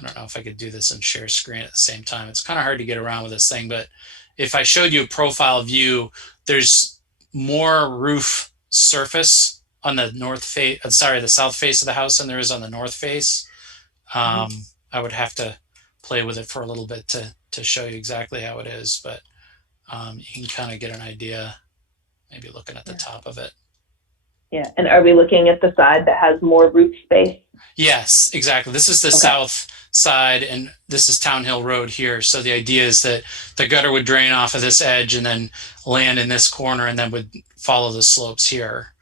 don't know if I could do this and share screen at the same time. It's kind of hard to get around with this thing, but if I showed you a profile view, there's more roof surface on the the south face of the house than there is on the north face. I would have to play with it for a little bit to show you exactly how it is, but you can kind of get an idea, maybe looking at the top of it. Yeah, and are we looking at the side that has more roof space? Yes, exactly. This is the south side, and this is Town Hill Road here. So the idea is that the gutter would drain off of this edge and then land in this corner and then would follow the slopes here.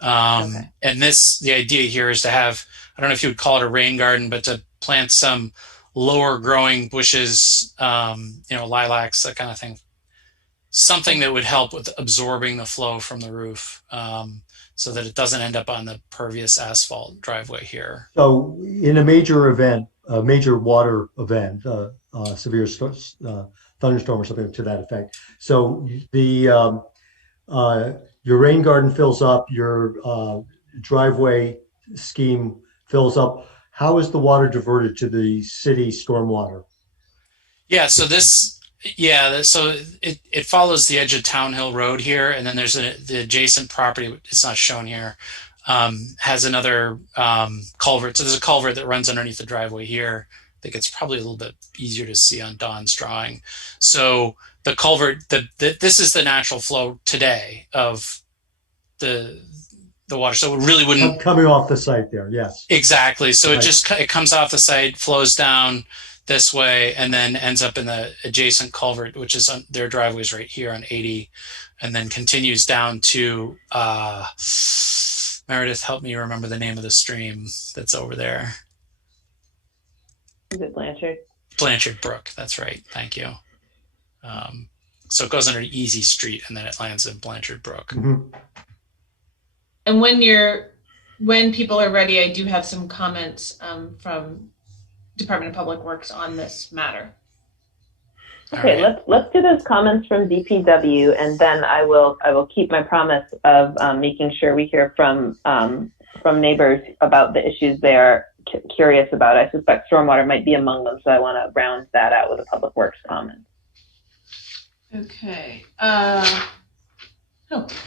And the idea here is to have, I don't know if you would call it a rain garden, but to plant some lower growing bushes, lilacs, that kind of thing. Something that would help with absorbing the flow from the roof. So that it doesn't end up on the pervious asphalt driveway here. So in a major event, a major water event, severe thunderstorm or something to that effect. So the your rain garden fills up, your driveway scheme fills up. How is the water diverted to the city stormwater? Yeah, so it follows the edge of Town Hill Road here, and then there's the adjacent property, it's not shown here, has another culvert. So there's a culvert that runs underneath the driveway here. I think it's probably a little bit easier to see on Don's drawing. So the culvert, this is the natural flow today of the water. So it really wouldn't... Coming off the site there, yes. Exactly. So it comes off the site, flows down this way, and then ends up in the adjacent culvert, which is on their driveways right here on 80, and then continues down to Meredith, help me remember the name of the stream that's over there. Is it Blanchard? Blanchard Brook, that's right, thank you. So it goes under Easy Street and then it lands in Blanchard Brook. And when people are ready, I do have some comments from Department of Public Works on this matter. Okay, let's do those comments from DPW, and then I will keep my promise of making sure we hear from neighbors about the issues they are curious about. I suspect stormwater might be among them, so I want to round that out with a Public Works comment. Okay.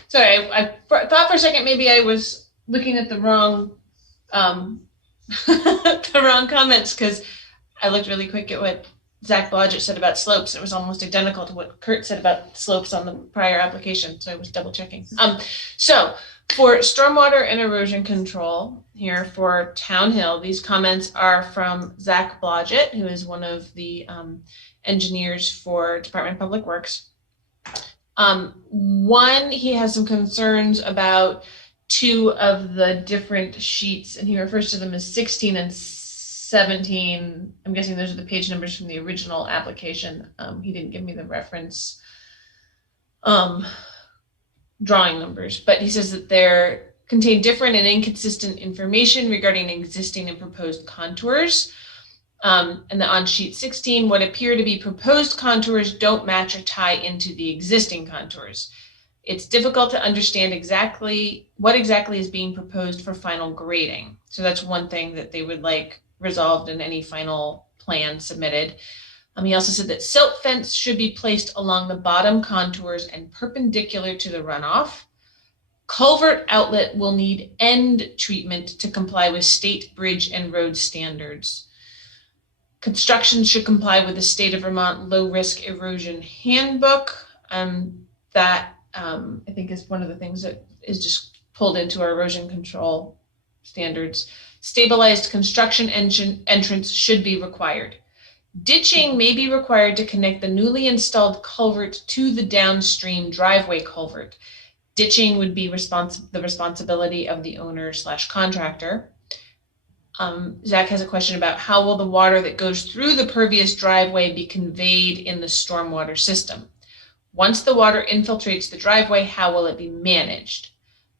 Sorry. I thought for a second maybe I was looking at the wrong the wrong comments, because I looked really quick at what Zach Blodgett said about slopes. It was almost identical to what Kurt said about slopes on the prior application, so I was double checking. So for stormwater and erosion control here for Town Hill, these comments are from Zach Blodgett, who is one of the engineers for Department of Public Works. One, he has some concerns about two of the different sheets, and he refers to them as 16 and 17. I'm guessing those are the page numbers from the original application. He didn't give me the reference drawing numbers, but he says that they contain different and inconsistent information regarding existing and proposed contours. And that on sheet 16, what appear to be proposed contours don't match or tie into the existing contours. It's difficult to understand what exactly is being proposed for final grading. So that's one thing that they would like resolved in any final plan submitted. He also said that silt fence should be placed along the bottom contours and perpendicular to the runoff. Culvert outlet will need end treatment to comply with state bridge and road standards. Construction should comply with the State of Vermont Low Risk Erosion Handbook. That I think is one of the things that is just pulled into our erosion control standards. Stabilized construction entrance should be required. Ditching may be required to connect the newly installed culvert to the downstream driveway culvert. Ditching would be the responsibility of the owner/contractor. Zach has a question about how will the water that goes through the pervious driveway be conveyed in the stormwater system? Once the water infiltrates the driveway, how will it be managed?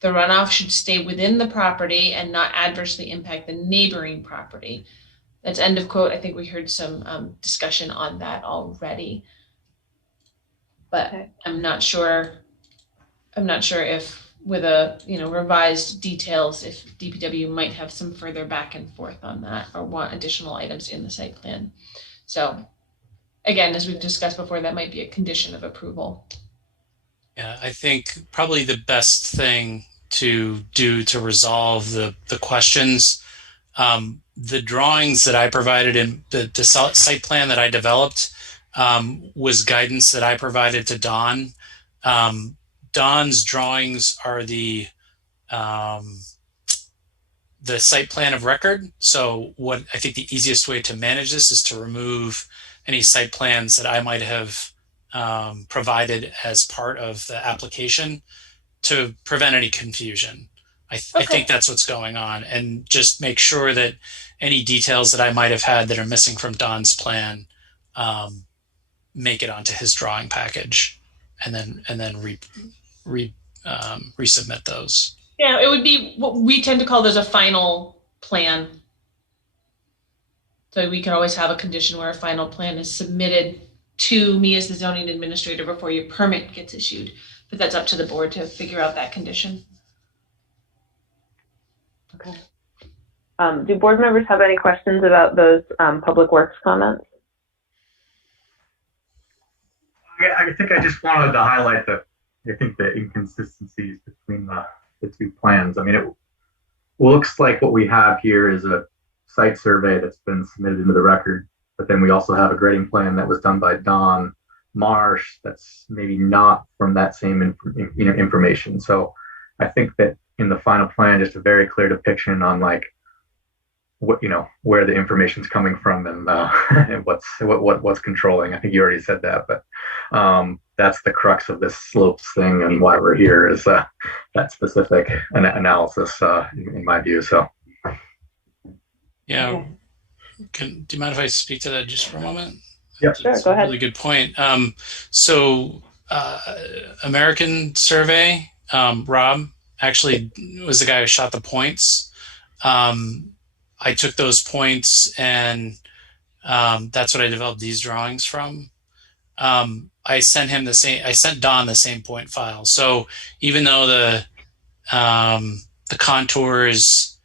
The runoff should stay within the property and not adversely impact the neighboring property. That's end of quote. I think we heard some discussion on that already, but I'm not sure if with a, revised details if DPW might have some further back and forth on that or want additional items in the site plan. So again, as we've discussed before, that might be a condition of approval. Yeah, I think probably the best thing to do to resolve the questions, the drawings that I provided in the site plan that I developed was guidance that I provided to Don. Don's drawings are the site plan of record. So what I think the easiest way to manage this is to remove any site plans that I might have provided as part of the application to prevent any confusion. I think that's what's going on, and just make sure that any details that I might have had that are missing from Don's plan make it onto his drawing package, and then resubmit those. Yeah, it would be what we tend to call those a final plan. So we can always have a condition where a final plan is submitted to me as the zoning administrator before your permit gets issued. But that's up to the board to figure out that condition. Okay. Do board members have any questions about those public works comments? I think I just wanted to highlight the inconsistencies between the two plans. I mean, it looks like what we have here is a site survey that's been submitted into the record, but then we also have a grading plan that was done by Don Marsh that's maybe not from that same information. So I think that in the final plan, just a very clear depiction on like what, where the information's coming from and and what's controlling. I think you already said that, but that's the crux of this slopes thing and why we're here is that specific analysis in my view. So yeah, do you mind if I speak to that just for a moment? Yeah, sure. Go ahead. Really good point. So American Survey, Rob actually was the guy who shot the points. I took those points and that's what I developed these drawings from. I sent Don the same point file. So even though the contours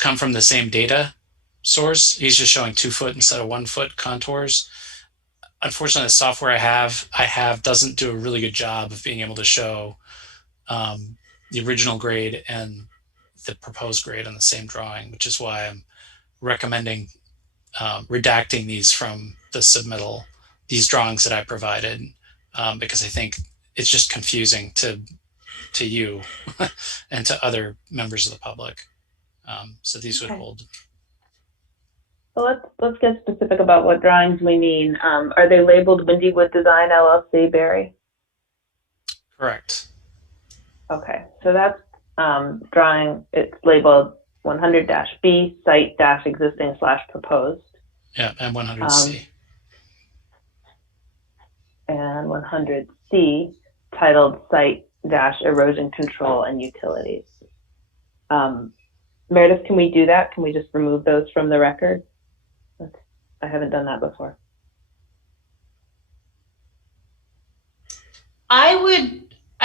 come from the same data source, he's just showing 2 foot instead of 1 foot contours. Unfortunately, the software I have doesn't do a really good job of being able to show the original grade and the proposed grade on the same drawing, which is why I'm recommending redacting these from the submittal, these drawings that I provided, because I think it's just confusing to you and to other members of the public. So these would hold. So let's get specific about what drawings we mean. Are they labeled Windy Wood Design LLC, Barry? Correct. Okay, so that's drawing. It's labeled 100-B site-existing/proposed. Yeah, and 100C. And 100C titled site-erosion control and utilities. Meredith, can we do that? Can we just remove those from the record? I haven't done that before. I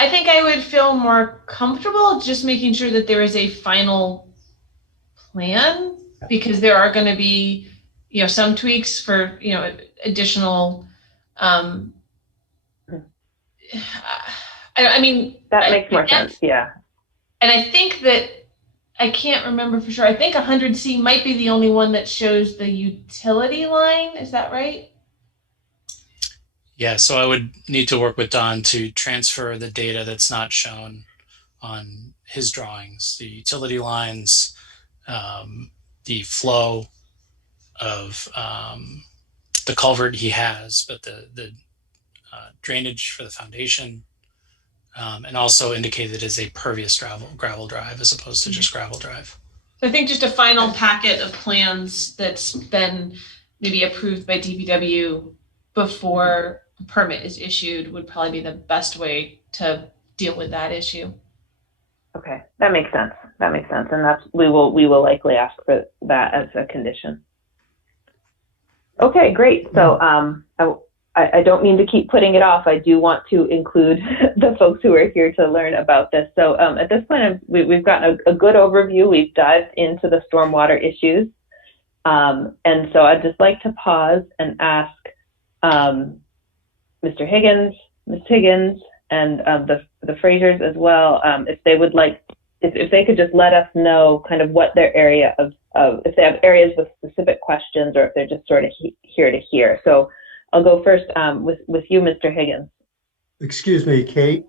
think I would feel more comfortable just making sure that there is a final plan, because there are going to be, some tweaks for, additional, I mean, that makes more sense. Yeah. And I think that I can't remember for sure. I think 100C might be the only one that shows the utility line. Is that right? Yeah, so I would need to work with Don to transfer the data that's not shown on his drawings, the utility lines, the flow of the culvert he has, but the drainage for the foundation, and also indicated as a pervious gravel drive as opposed to just gravel drive. So I think just a final packet of plans that's been maybe approved by DPW before the permit is issued would probably be the best way to deal with that issue. Okay, that makes sense. And we will likely ask for that as a condition. Okay, great. So I don't mean to keep putting it off. I do want to include the folks who are here to learn about this. So at this point, we've gotten a good overview. We've dived into the stormwater issues. And so I'd just like to pause and ask Mr. Higgins, Ms. Higgins, and the Frasers as well, if they would like, if they could just let us know kind of what their area of if they have areas with specific questions, or if they're just sort of here to hear. So I'll go first with you, Mr. Higgins. Excuse me, Kate.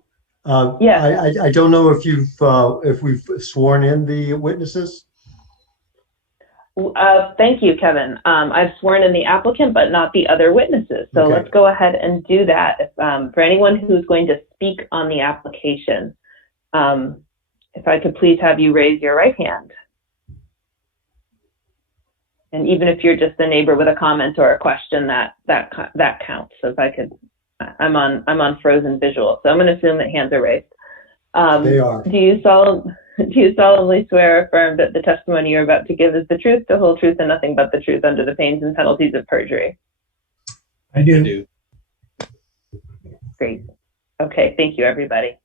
Yeah. I don't know if we've sworn in the witnesses. Thank you, Kevin. I've sworn in the applicant, but not the other witnesses. So Okay. let's go ahead and do that. For anyone who's going to speak on the application, if I could please have you raise your right hand. And even if you're just a neighbor with a comment or a question, that counts. So if I could, I'm on frozen visual, so I'm going to assume that hands are raised. They are. Do you solemnly swear or affirm that the testimony you're about to give is the truth, the whole truth, and nothing but the truth under the pains and penalties of perjury? I do. Great. Okay, thank you, everybody.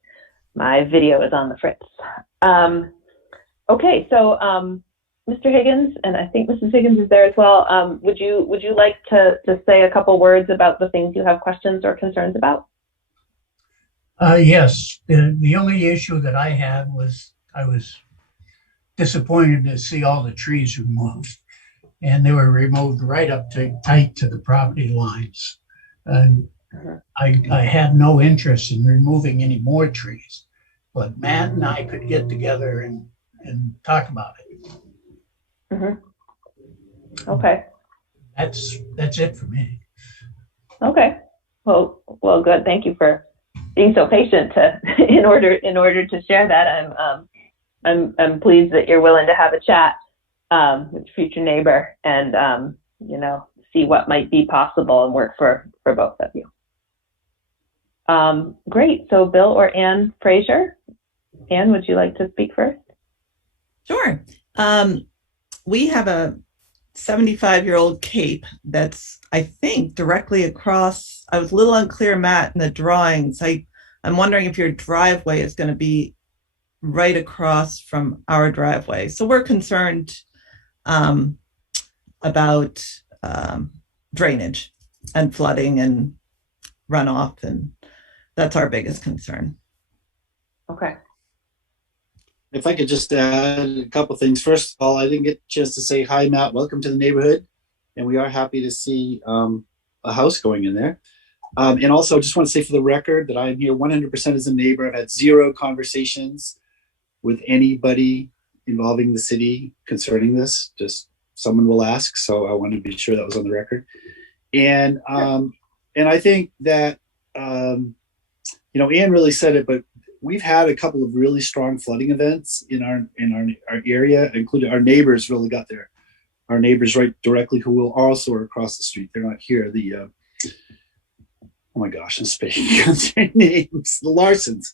My video is on the fritz. Okay, so Mr. Higgins, and I think Mrs. Higgins is there as well. Would you like to say a couple words about the things you have questions or concerns about? Yes. The only issue that I had was I was disappointed to see all the trees removed, and they were removed right up tight to the property lines. And I had no interest in removing any more trees, but Matt and I could get together and talk about it. Okay. That's it for me. Okay. Well, good. Thank you for being so patient in order to share that. I'm pleased that you're willing to have a chat with your future neighbor and see what might be possible and work for both of you. Great. So Bill or Ann Fraser? Ann, would you like to speak first? Sure. We have a 75-year-old cape that's, I think, directly across. I was a little unclear, Matt, in the drawings. I'm wondering if your driveway is going to be right across from our driveway. So we're concerned about drainage and flooding and runoff, and that's our biggest concern. Okay. If I could just add a couple things. First of all, I didn't get a chance to say hi, Matt. Welcome to the neighborhood. And we are happy to see a house going in there. And also, just want to say for the record that I am here 100% as a neighbor. I've had 0 conversations with anybody involving the city concerning this. Just someone will ask. So I want to be sure that was on the record. And I think that, Ann really said it, but we've had a couple of really strong flooding events in our area, including our neighbors really got there. Our neighbors right directly who will also are across the street. They're not here. Oh my gosh, I'm spacing their names. The Larsons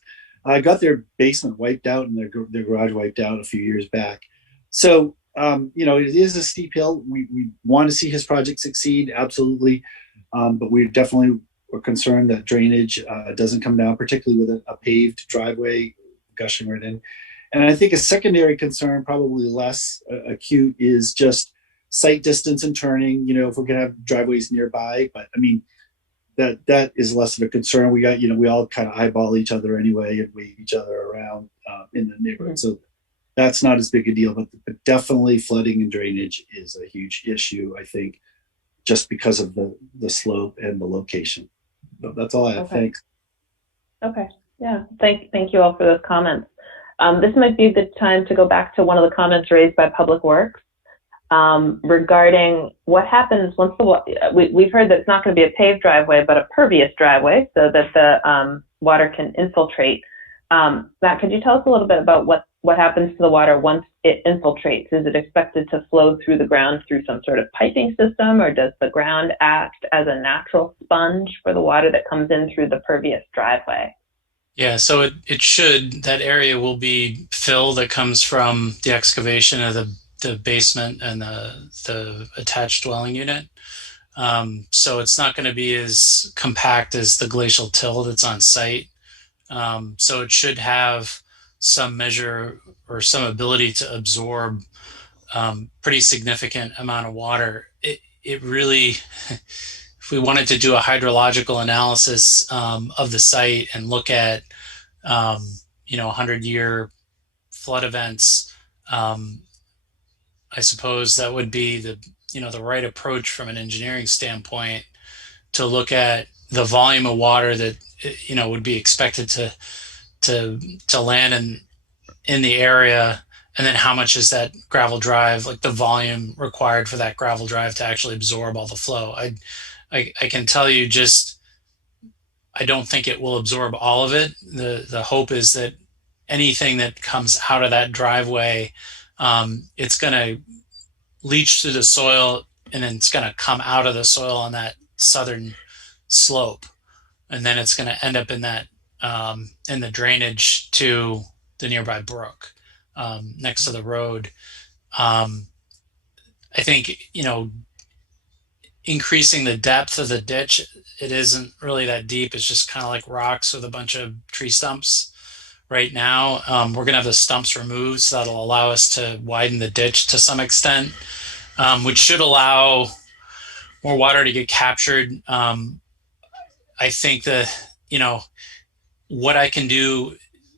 got their basement wiped out and their garage wiped out a few years back. So, it is a steep hill. We want to see his project succeed, absolutely. But we're concerned that drainage doesn't come down, particularly with a paved driveway gushing right in. And I think a secondary concern, probably less acute, is just sight distance and turning. If we're going to have driveways nearby, but I mean, that is less of a concern. We got, we all kind of eyeball each other anyway and wave each other around in the neighborhood. So that's not as big a deal, but definitely flooding and drainage is a huge issue, I think, just because of the slope and the location. So that's all I have. Okay. Thanks. Okay. Yeah. Thank you all for those comments. This might be a good time to go back to one of the comments raised by Public Works regarding what happens once we've heard that it's not going to be a paved driveway, but a pervious driveway so that the water can infiltrate. Matt, could you tell us a little bit about what happens to the water once it infiltrates? Is it expected to flow through the ground through some sort of piping system, or does the ground act as a natural sponge for the water that comes in through the pervious driveway? Yeah, so that area will be fill that comes from the excavation of the basement and the attached dwelling unit. So it's not going to be as compact as the glacial till that's on site. So it should have some measure or some ability to absorb pretty significant amount of water. It really, if we wanted to do a hydrological analysis of the site and look at, 100-year flood events, I suppose that would be the right approach from an engineering standpoint to look at the volume of water that would be expected to land in the area, and then how much is that gravel drive, like the volume required for that gravel drive to actually absorb all the flow. I can tell you, just I don't think it will absorb all of it. The hope is that anything that comes out of that driveway, it's going to leach through the soil, and then it's going to come out of the soil on that southern slope, and then it's going to end up in that in the drainage to the nearby brook next to the road. I think increasing the depth of the ditch, it isn't really that deep. It's just kind of like rocks with a bunch of tree stumps. Right now, we're going to have the stumps removed, so that'll allow us to widen the ditch to some extent, which should allow more water to get captured. I think that, what I can do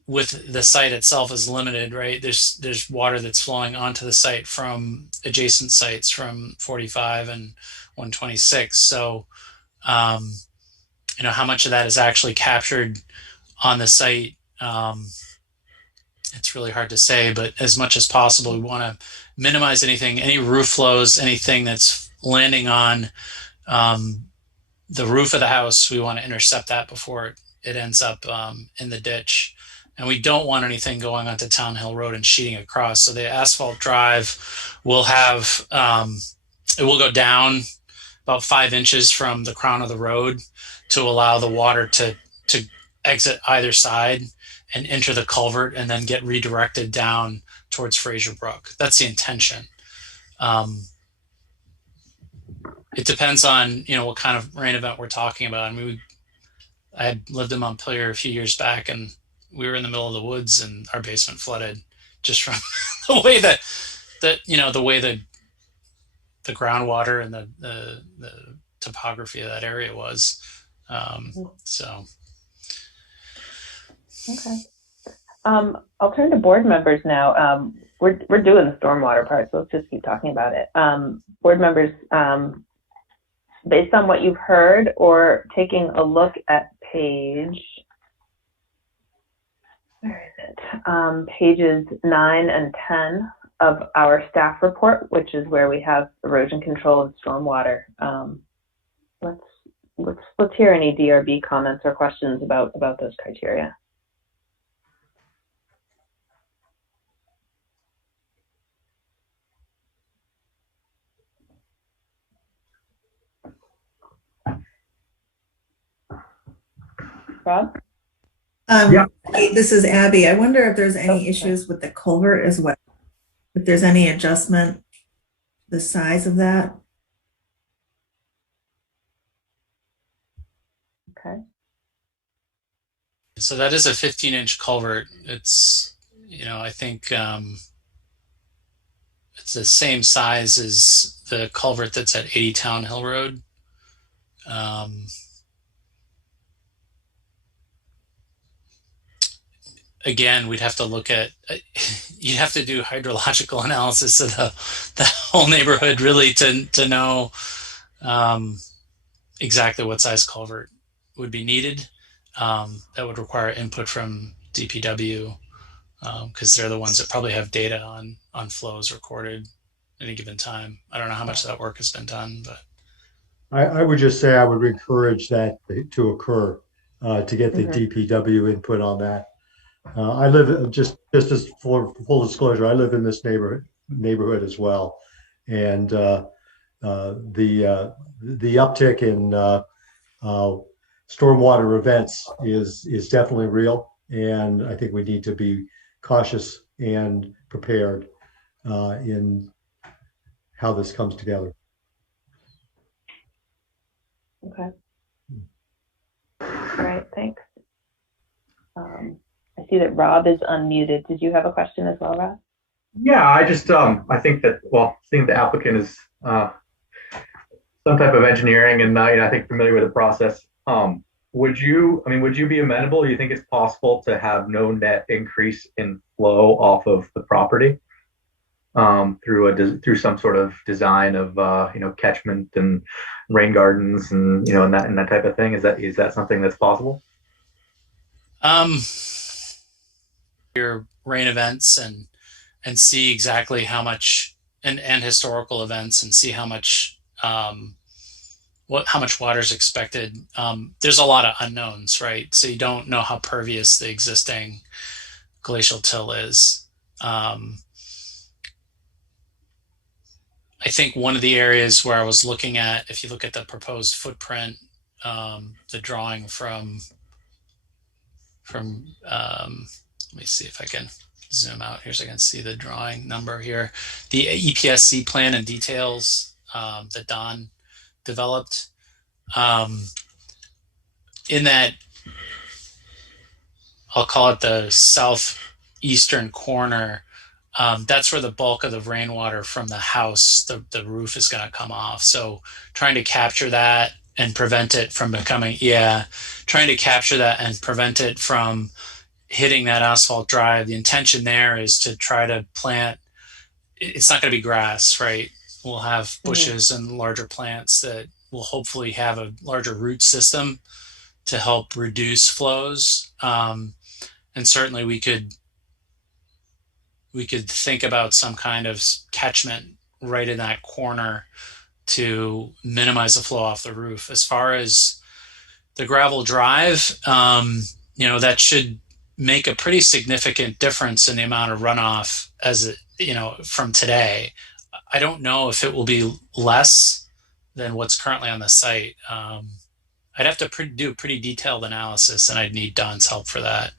with the site itself is limited, right? There's water that's flowing onto the site from adjacent sites from 45 and 126. So, how much of that is actually captured on the site? It's really hard to say, but as much as possible, we want to minimize any roof flows, anything that's landing on the roof of the house. We want to intercept that before it ends up in the ditch. And we don't want anything going onto Town Hill Road and sheeting across. So the asphalt drive will have, it will go down about 5 inches from the crown of the road to allow the water to exit either side and enter the culvert and then get redirected down towards Fraser Brook. That's the intention. It depends on, what kind of rain event we're talking about. I mean, I had lived in Montpelier a few years back, and we were in the middle of the woods and our basement flooded just from the way the way the groundwater and the topography of that area was. So. Okay. I'll turn to board members now. We're doing the stormwater part, so let's just keep talking about it. Board members, based on what you've heard or taking a look at pages 9 and 10 of our staff report, which is where we have erosion control and stormwater. Let's hear any DRB comments or questions about those criteria. Rob? Yeah. This is Abby. I wonder if there's any issues with the culvert as well. If there's any adjustment, the size of that. Okay. So that is a 15-inch culvert. It's, I think it's the same size as the culvert that's at 80 Town Hill Road. Again, we'd have to look at, you'd have to do hydrological analysis of the whole neighborhood really to know exactly what size culvert would be needed. That would require input from DPW because they're the ones that probably have data on flows recorded at any given time. I don't know how much of that work has been done, but. I would just say I would encourage that to occur to get the DPW input on that. I live just as full disclosure. I live in this neighborhood as well, and the uptick in stormwater events is definitely real, and I think we need to be cautious and prepared in how this comes together. Okay. All right, thanks. I see that Rob is unmuted. Did you have a question as well, Rob? Yeah, I just I think that, well, seeing the applicant is some type of engineering and I think familiar with the process. Would you be amenable? Do you think it's possible to have no net increase in flow off of the property through some sort of design of catchment and rain gardens and and that type of thing? Is that something that's possible? Your rain events and see exactly how much and historical events and see how much how much water is expected. There's a lot of unknowns, right? So you don't know how pervious the existing glacial till is. I think one of the areas where I was looking at, if you look at the proposed footprint, the drawing from let me see if I can zoom out here so I can see the drawing number here. The EPSC plan and details that Don developed. In that, I'll call it the southeastern corner, that's where the bulk of the rainwater from the house, the roof is going to come off. So trying to capture that and prevent it from hitting that asphalt drive. The intention there is to try to plant, it's not going to be grass, right? We'll have bushes and larger plants that will hopefully have a larger root system to help reduce flows. And certainly we could think about some kind of catchment right in that corner to minimize the flow off the roof. As far as the gravel drive, that should make a pretty significant difference in the amount of runoff from today. I don't know if it will be less than what's currently on the site. I'd have to do a pretty detailed analysis, and I'd need Don's help for that.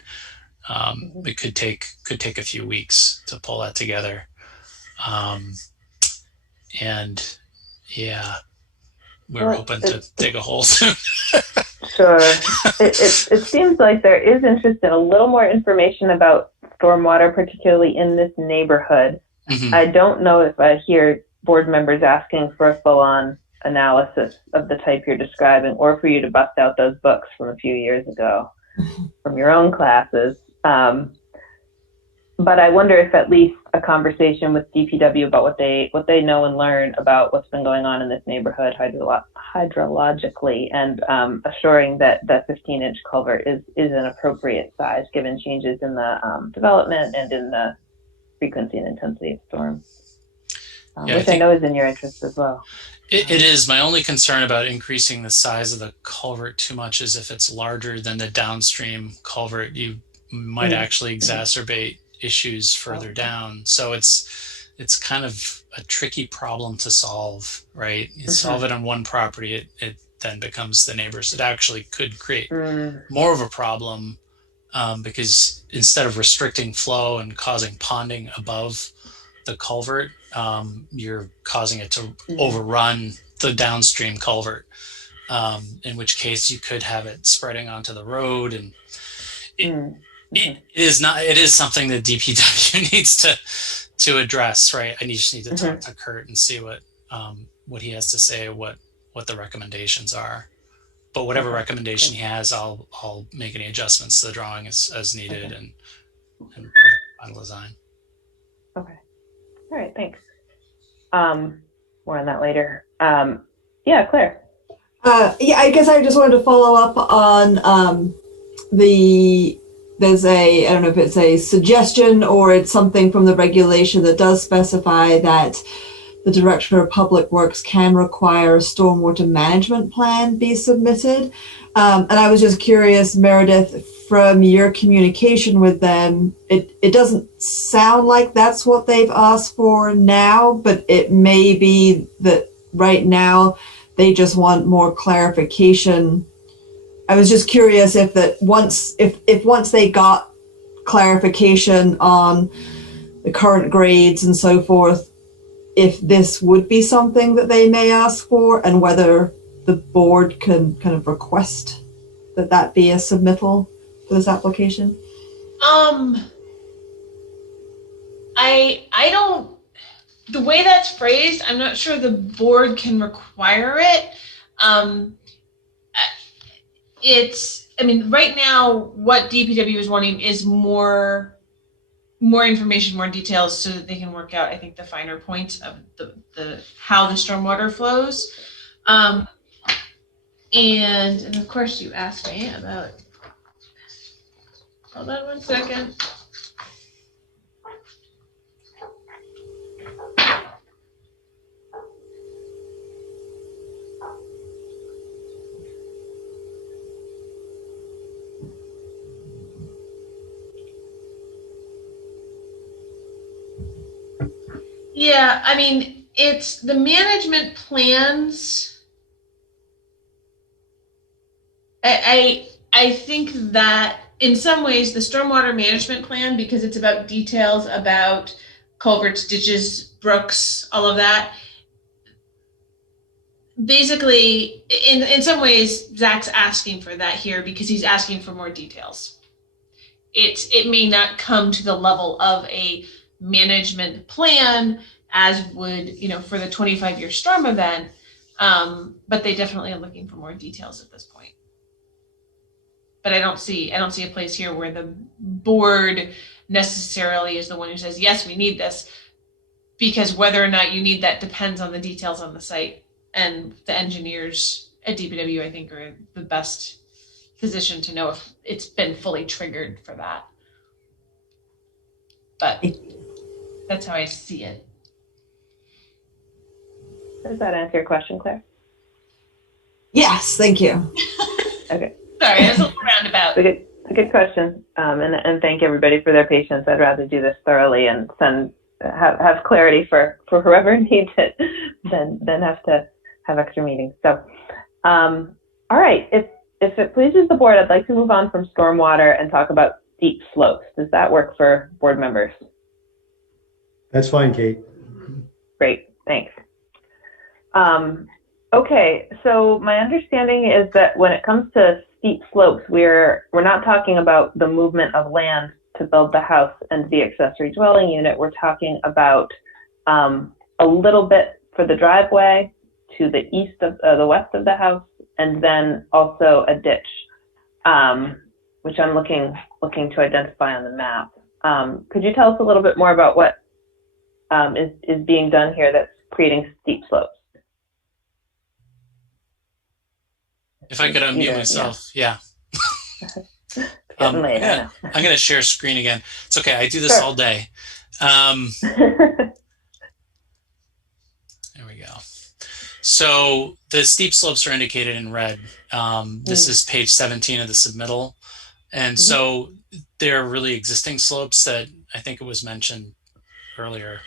It could take a few weeks to pull that together. And yeah, we're hoping to dig a hole soon. Sure. It seems like there is interest in a little more information about stormwater, particularly in this neighborhood. Mm-hmm. I don't know if I hear board members asking for a full-on analysis of the type you're describing, or for you to bust out those books from a few years ago from your own classes. But I wonder if at least a conversation with DPW about what they know and learn about what's been going on in this neighborhood hydrologically, and assuring that that 15-inch culvert is an appropriate size given changes in the development and in the frequency and intensity of storms, which I know is in your interest as well. It is. My only concern about increasing the size of the culvert too much is if it's larger than the downstream culvert, you might actually exacerbate issues further down. So it's kind of a tricky problem to solve, right? You solve it on one property, it then becomes the neighbors. It actually could create more of a problem because instead of restricting flow and causing ponding above the culvert, you're causing it to overrun the downstream culvert, in which case you could have it spreading onto the road. And it is something that DPW needs to address, right? I just need to talk to Kurt and see what he has to say, what the recommendations are. But whatever recommendation he has, I'll make any adjustments to the drawing as needed and final design. Okay. All right, thanks. More on that later. Yeah, Claire. I guess I just wanted to follow up on there's I don't know if it's a suggestion or it's something from the regulation that does specify that the Director of Public Works can require a stormwater management plan be submitted. And I was just curious, Meredith, from your communication with them, it doesn't sound like that's what they've asked for now, but it may be that right now they just want more clarification. I was just curious if once they got clarification on the current grades and so forth, if this would be something that they may ask for, and whether the board can kind of request that be a submittal for this application? I don't, the way that's phrased, I'm not sure the board can require it. I mean, right now, what DPW is wanting is more information, more details, so that they can work out, I think, the finer points of the how the stormwater flows. And of course, you asked me about. Hold on one second. Yeah, I mean, it's the management plans. I think that in some ways the stormwater management plan, because it's about details about culverts, ditches, brooks, all of that. Basically, in some ways, Zach's asking for that here because he's asking for more details. It may not come to the level of a management plan as would, for the 25-year storm event, but they definitely are looking for more details at this point. But I don't see a place here where the board necessarily is the one who says, yes, we need this, because whether or not you need that depends on the details on the site, and the engineers at DPW, I think, are the best position to know if it's been fully triggered for that. But that's how I see it. Does that answer your question, Claire? Yes, thank you. Okay. Sorry, I was a little roundabout. A good question, and thank everybody for their patience. I'd rather do this thoroughly and have clarity for whoever needs it than have to have extra meetings. So, all right, if it pleases the board, I'd like to move on from stormwater and talk about steep slopes. Does that work for board members? That's fine, Kate. Great, thanks. Okay, so my understanding is that when it comes to steep slopes, we're not talking about the movement of land to build the house and the accessory dwelling unit. We're talking about a little bit for the driveway to the east of the west of the house, and then also a ditch, which I'm looking to identify on the map. Could you tell us a little bit more about what is being done here that's creating steep slopes? If I could unmute myself, yeah. I'm going to share screen again. It's okay. I do this all day. There we go. So the steep slopes are indicated in red. This is page 17 of the submittal. And so they're really existing slopes that I think it was mentioned earlier.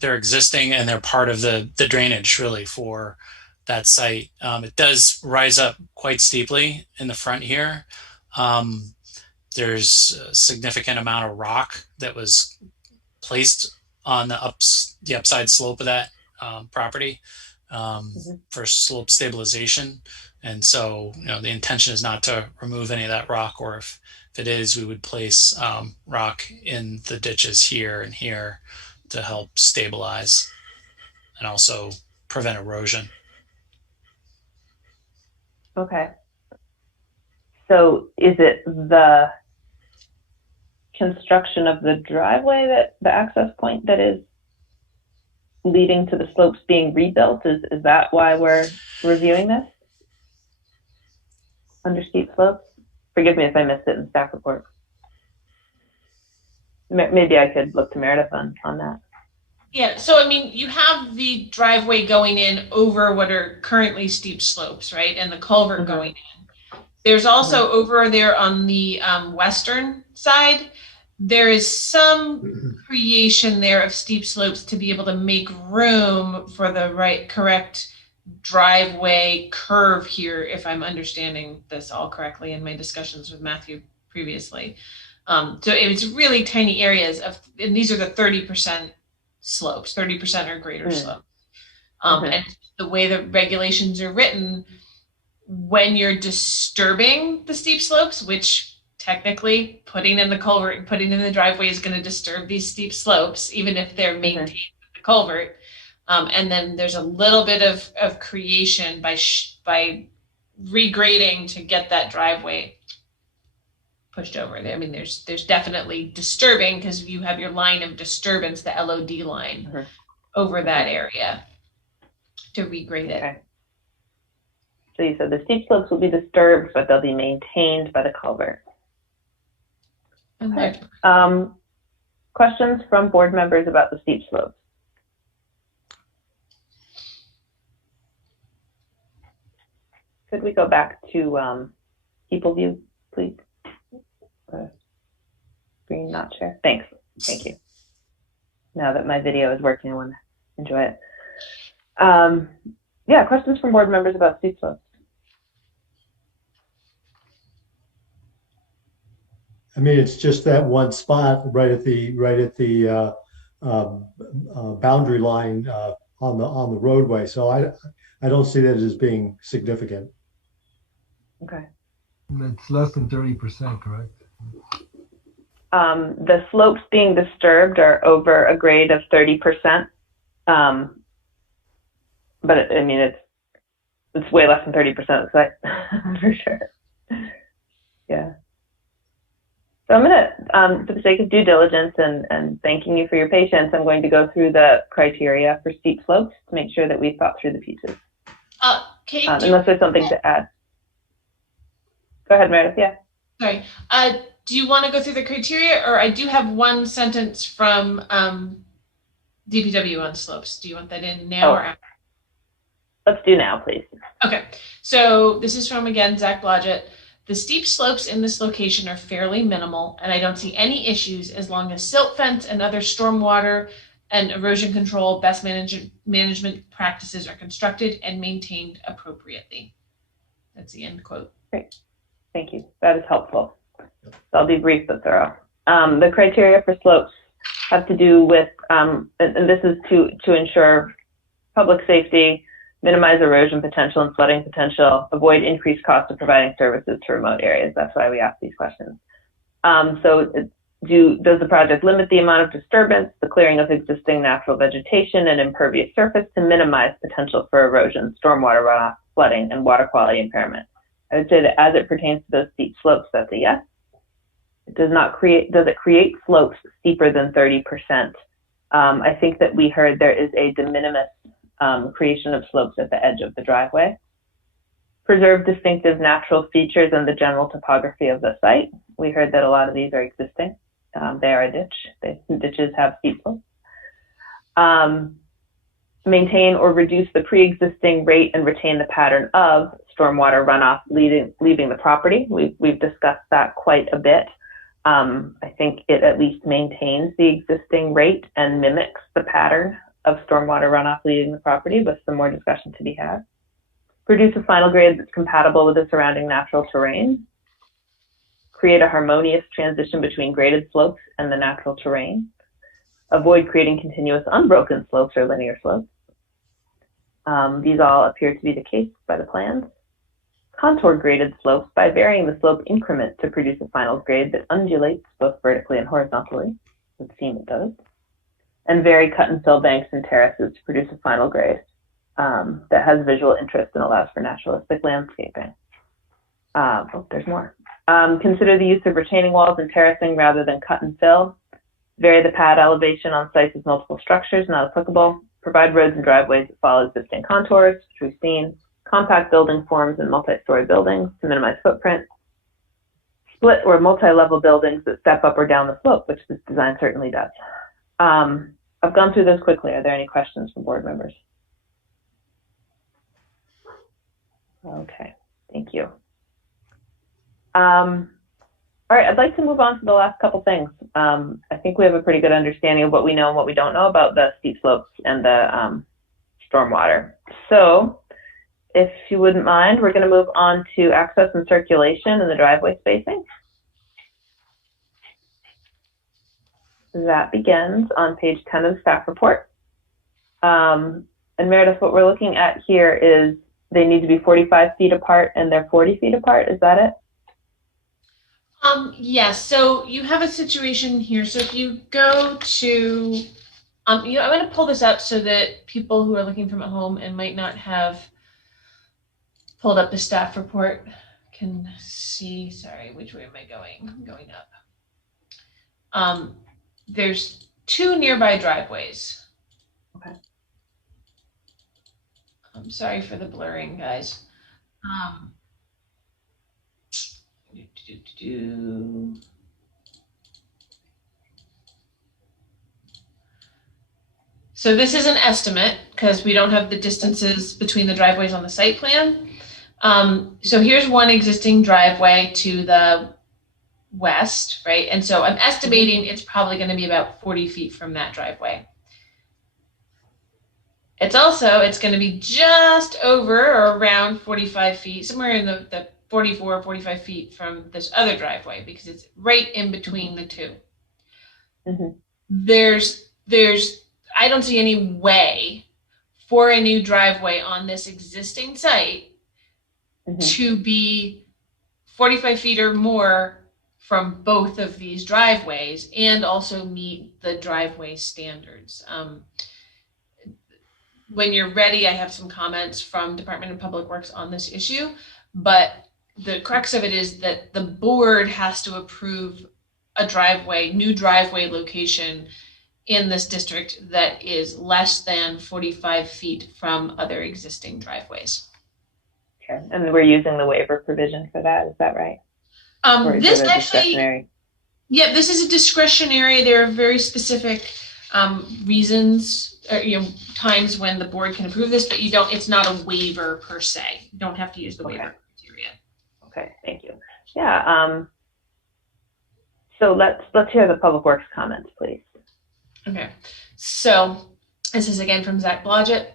They're existing and they're part of the drainage really for that site. It does rise up quite steeply in the front here. There's a significant amount of rock that was placed on the upside slope of that property for slope stabilization. And so, the intention is not to remove any of that rock, or if it is, we would place rock in the ditches here and here to help stabilize and also prevent erosion. Okay. So is it the construction of the driveway, that the access point that is leading to the slopes being rebuilt? Is that why we're reviewing this under steep slopes? Forgive me if I missed it in staff report. Maybe I could look to Meredith on that. Yeah, so I mean, you have the driveway going in over what are currently steep slopes, right? And the culvert going in. There's also over there on the western side, there is some creation there of steep slopes to be able to make room for the correct driveway curve here, if I'm understanding this all correctly in my discussions with Matthew previously. So it's really tiny areas and these are the 30% slopes, 30% or greater slope. And the way the regulations are written, when you're disturbing the steep slopes, which technically putting in the culvert and putting in the driveway is going to disturb these steep slopes, even if they're maintained with the culvert. And then there's a little bit of creation by regrading to get that driveway pushed over. I mean, there's definitely disturbing because you have your line of disturbance, the LOD line, over that area to regrade it. Okay. So you said the steep slopes will be disturbed, but they'll be maintained by the culvert. Okay. Questions from board members about the steep slopes? Could we go back to people view, please? Screen not share. Thanks. Thank you. Now that my video is working, I want to enjoy it. Yeah, questions from board members about steep slopes? I mean, it's just that one spot right at the boundary line on the roadway. So I don't see that as being significant. Okay. It's less than 30%, correct? The slopes being disturbed are over a grade of 30%. But I mean, it's way less than 30%, so for sure. Yeah. So I'm gonna, for the sake of due diligence and thanking you for your patience, I'm going to go through the criteria for steep slopes to make sure that we've thought through the pieces. Kate, unless there's something to add. Go ahead, Meredith. Yeah. Sorry. Do you want to go through the criteria, or I do have one sentence from DPW on slopes. Do you want that in now or after? Let's do now, please. Okay. So this is from, again, Zach Blodgett. The steep slopes in this location are fairly minimal, and I don't see any issues as long as silt fence and other stormwater and erosion control best management practices are constructed and maintained appropriately. That's the end quote. Great. Thank you. That is helpful. So I'll be brief but thorough. The criteria for slopes have to do with, and this is to ensure public safety, minimize erosion potential and flooding potential, avoid increased cost of providing services to remote areas. That's why we ask these questions. So does the project limit the amount of disturbance, the clearing of existing natural vegetation and impervious surface to minimize potential for erosion, stormwater runoff, flooding, and water quality impairment? I would say that as it pertains to those steep slopes, that's a yes. It does it create slopes steeper than 30%? I think that we heard there is a de minimis creation of slopes at the edge of the driveway. Preserve distinctive natural features and the general topography of the site. We heard that a lot of these are existing. They are a ditch. Ditches have steep slopes. Maintain or reduce the pre-existing rate and retain the pattern of stormwater runoff leaving the property. We've discussed that quite a bit. I think it at least maintains the existing rate and mimics the pattern of stormwater runoff leaving the property, with some more discussion to be had. Produce a final grade that's compatible with the surrounding natural terrain. Create a harmonious transition between graded slopes and the natural terrain. Avoid creating continuous unbroken slopes or linear slopes. These all appear to be the case by the plans. Contour graded slopes by varying the slope increment to produce a final grade that undulates both vertically and horizontally. It would seem it does. And vary cut and fill banks and terraces to produce a final grade that has visual interest and allows for naturalistic landscaping. There's more. Consider the use of retaining walls and terracing rather than cut and fill. Vary the pad elevation on sites with multiple structures, not applicable. Provide roads and driveways that follow existing contours, which we've seen. Compact building forms in multi-story buildings to minimize footprint. Split or multi-level buildings that step up or down the slope, which this design certainly does. I've gone through those quickly. Are there any questions from board members? Okay, thank you. All right, I'd like to move on to the last couple things. I think we have a pretty good understanding of what we know and what we don't know about the steep slopes and the stormwater. So if you wouldn't mind, we're going to move on to access and circulation and the driveway spacing. That begins on page 10 of the staff report. And Meredith, what we're looking at here is they need to be 45 feet apart and they're 40 feet apart. Is that it? Yes. So you have a situation here. So if you go to, I'm going to pull this up so that people who are looking from at home and might not have pulled up the staff report can see. Sorry, which way am I going? I'm going up. There's 2 nearby driveways. Okay. I'm sorry for the blurring, guys. So this is an estimate because we don't have the distances between the driveways on the site plan. So here's one existing driveway to the west, right? And so I'm estimating it's probably going to be about 40 feet from that driveway. It's going to be just over or around 45 feet, somewhere in the 44 or 45 feet from this other driveway because it's right in between the two. There's I don't see any way for a new driveway on this existing site to be 45 feet or more from both of these driveways and also meet the driveway standards. When you're ready, I have some comments from Department of Public Works on this issue, but the crux of it is that the board has to approve a new driveway location in this district that is less than 45 feet from other existing driveways. Okay, and we're using the waiver provision for that, is that right? This actually, yeah, this is a discretionary. There are very specific reasons, or, times when the board can approve this, but it's not a waiver per se. You don't have to use the waiver criteria. Okay, thank you. Yeah, so let's hear the Public Works comments, please. Okay, so this is again from Zach Blodgett.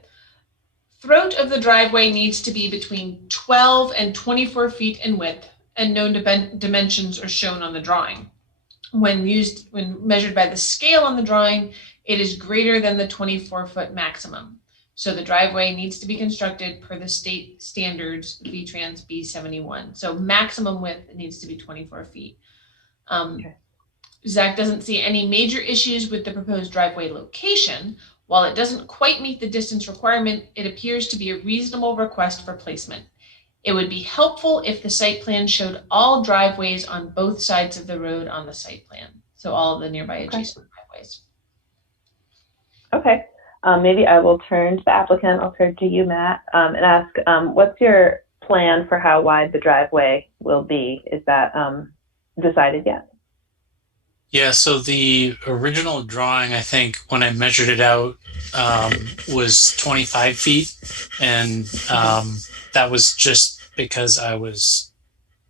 Throat of the driveway needs to be between 12 and 24 feet in width, and known dimensions are shown on the drawing. When measured by the scale on the drawing, it is greater than the 24-foot maximum. So the driveway needs to be constructed per the state standards VTrans B71. So maximum width needs to be 24 feet. Zach doesn't see any major issues with the proposed driveway location. While it doesn't quite meet the distance requirement, it appears to be a reasonable request for placement. It would be helpful if the site plan showed all driveways on both sides of the road on the site plan. So all of the nearby adjacent driveways. Okay, maybe I will turn to the applicant. I'll turn to you, Matt, and ask, what's your plan for how wide the driveway will be? Is that decided yet? Yeah, so the original drawing, I think, when I measured it out, was 25 feet. And that was just because I was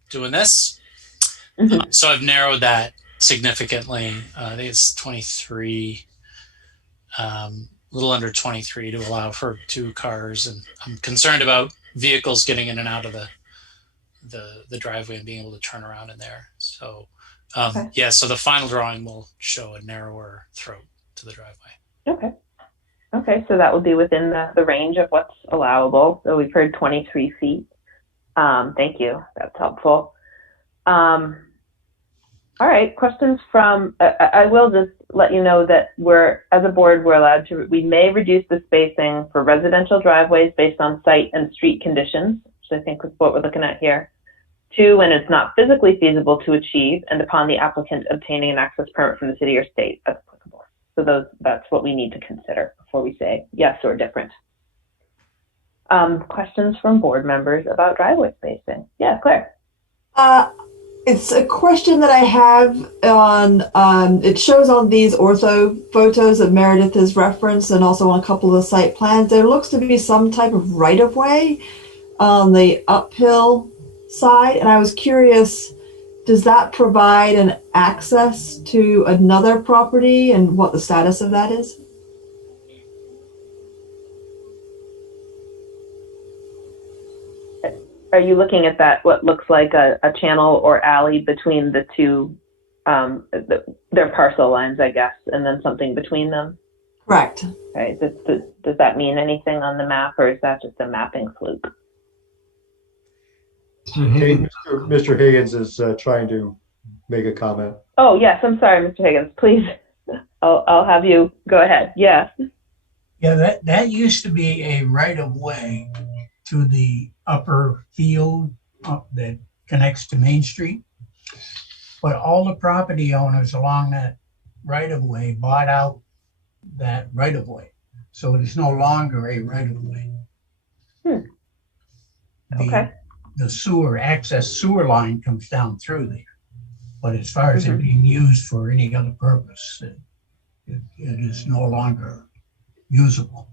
doing this. So I've narrowed that significantly. I think it's 23, a little under 23 to allow for 2 cars. And I'm concerned about vehicles getting in and out of the driveway and being able to turn around in there. So yeah, so the final drawing will show a narrower throat to the driveway. Okay, so that will be within the range of what's allowable. So we've heard 23 feet. Thank you, that's helpful. All right, questions from, I will just let you know that as a board, we may reduce the spacing for residential driveways based on site and street conditions, which I think is what we're looking at here. 2, when it's not physically feasible to achieve and upon the applicant obtaining an access permit from the city or state as applicable. So that's what we need to consider before we say yes or different. Questions from board members about driveway spacing? Yeah, Claire. It's a question that I have on, it shows on these ortho photos that Meredith has referenced and also on a couple of the site plans. There looks to be some type of right-of-way on the uphill side, and I was curious, does that provide an access to another property and what the status of that is? Are you looking at that, what looks like a channel or alley between the two, their parcel lines, I guess, and then something between them? Correct. Okay, does that mean anything on the map, or is that just a mapping fluke? Mr. Higgins is trying to make a comment. Oh, yes, I'm sorry, Mr. Higgins, please. I'll have you go ahead. Yes. Yeah, that used to be a right of way to the upper field that connects to Main Street. But all the property owners along that right of way bought out that right of way. So it is no longer a right of way. Okay. The sewer line comes down through there. But as far as it being used for any other purpose, it is no longer usable.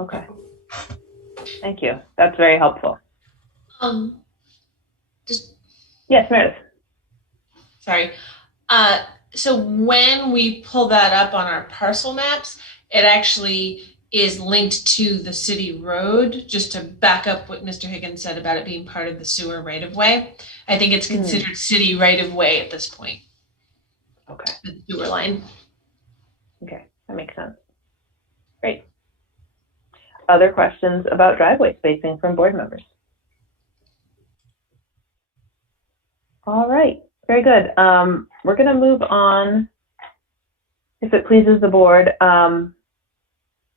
Okay. Thank you. That's very helpful. Yes, Meredith. Sorry. So when we pull that up on our parcel maps, it actually is linked to the city road, just to back up what Mr. Higgins said about it being part of the sewer right of way. I think it's considered city right of way at this point. Okay. The sewer line. Okay, that makes sense. Great. Other questions about driveway spacing from board members? All right, very good. We're going to move on, if it pleases the board.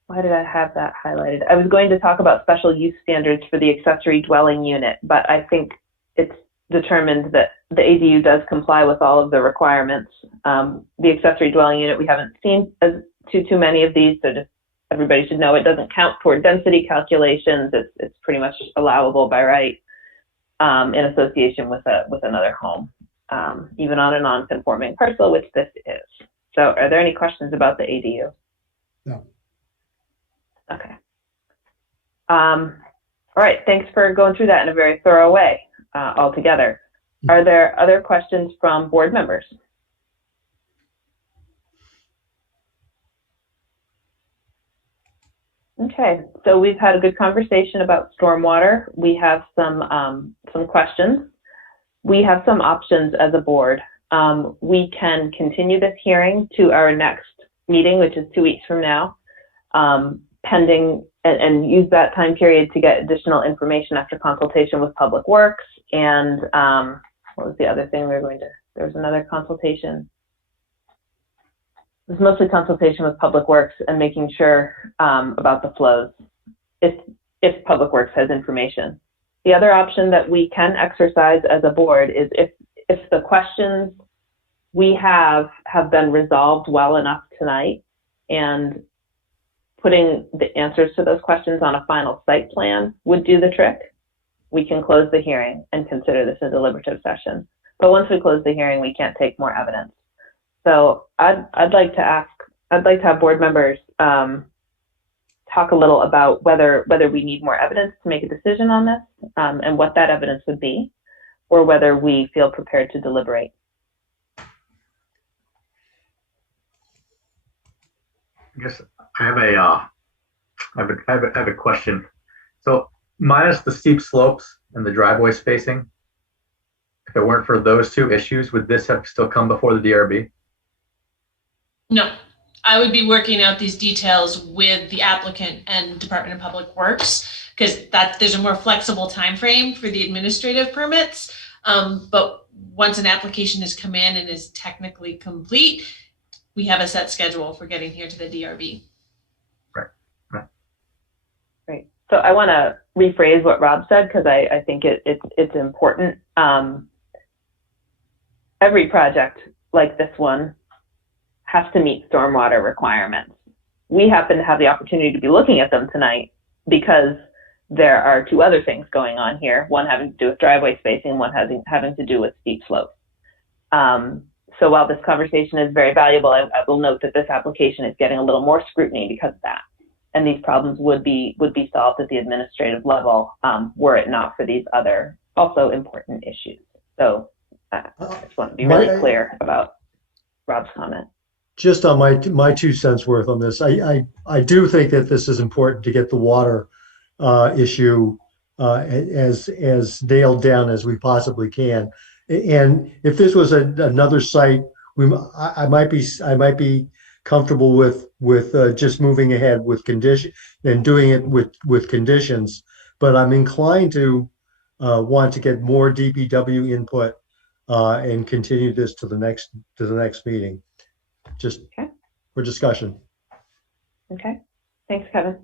Why did I have that highlighted? I was going to talk about special use standards for the accessory dwelling unit, but I think it's determined that the ADU does comply with all of the requirements. The accessory dwelling unit, we haven't seen too many of these, so just everybody should know it doesn't count toward density calculations. It's pretty much allowable by right in association with another home, even on a non-conforming parcel, which this is. So are there any questions about the ADU? No. Okay. All right, thanks for going through that in a very thorough way altogether. Are there other questions from board members? Okay, so we've had a good conversation about stormwater. We have some questions. We have some options as a board. We can continue this hearing to our next meeting, which is 2 weeks from now, pending and use that time period to get additional information after consultation with Public Works. And what was the other thing we were going to, there was another consultation. It was mostly consultation with Public Works and making sure about the flows if Public Works has information. The other option that we can exercise as a board is if the questions we have been resolved well enough tonight, and putting the answers to those questions on a final site plan would do the trick, we can close the hearing and consider this a deliberative session. But once we close the hearing, we can't take more evidence. So I'd like to have board members talk a little about whether we need more evidence to make a decision on this, and what that evidence would be, or whether we feel prepared to deliberate. I guess I have a question. So minus the steep slopes and the driveway spacing, if it weren't for those two issues, would this have still come before the DRB? No, I would be working out these details with the applicant and Department of Public Works, because there's a more flexible time frame for the administrative permits. But once an application has come in and is technically complete, we have a set schedule for getting here to the DRB. Right. Great. So I want to rephrase what Rob said, because I think it's important. Every project like this one has to meet stormwater requirements. We happen to have the opportunity to be looking at them tonight because there are two other things going on here, one having to do with driveway spacing, one having to do with steep slopes. So while this conversation is very valuable, I will note that this application is getting a little more scrutiny because of that. And these problems would be solved at the administrative level were it not for these other also important issues. So I just want to be really clear about Rob's comment. Just on my 2 cents worth on this, I do think that this is important to get the water issue as nailed down as we possibly can. And if this was another site, I might be comfortable with just moving ahead with condition and doing it with conditions. But I'm inclined to want to get more DPW input and continue this to the next meeting, just Okay. for discussion. Okay. Thanks, Kevin.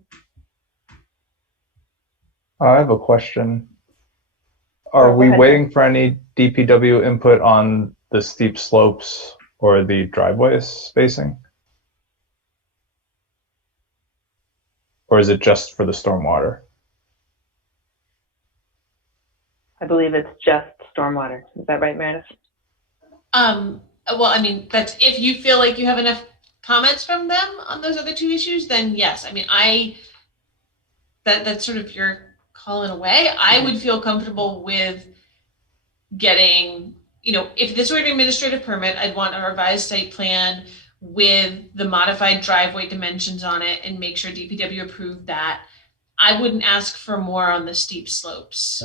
I have a question. Are Go we ahead, waiting for any DPW input on the steep slopes or the driveway spacing? Or is it just for the stormwater? I believe it's just stormwater. Is that right, Meredith? Well, I mean, that's if you feel like you have enough comments from them on those other two issues, then yes. I mean, that's sort of your call in a way. I would feel comfortable with getting, if this were an administrative permit, I'd want a revised site plan with the modified driveway dimensions on it and make sure DPW approved that. I wouldn't ask for more on the steep slopes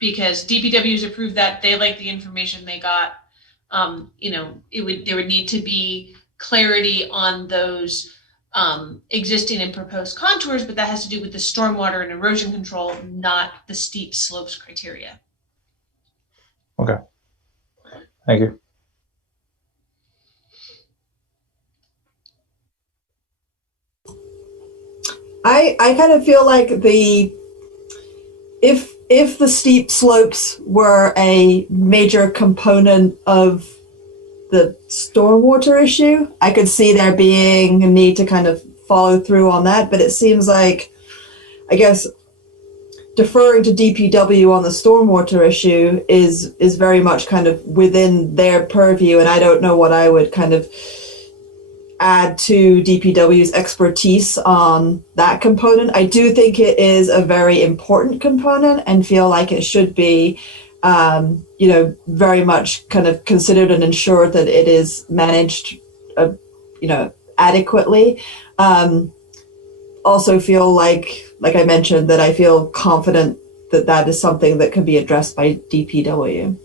because DPW's approved that. They like the information they got. There would need to be clarity on those existing and proposed contours, but that has to do with the stormwater and erosion control, not the steep slopes criteria. Okay. Thank you. I kind of feel like if the steep slopes were a major component of the stormwater issue, I could see there being a need to kind of follow through on that. But it seems like, I guess, deferring to DPW on the stormwater issue is very much kind of within their purview, and I don't know what I would kind of add to DPW's expertise on that component. I do think it is a very important component and feel like it should be, very much kind of considered and ensured that it is managed, adequately. Also feel like I mentioned, that I feel confident that that is something that can be addressed by DPW.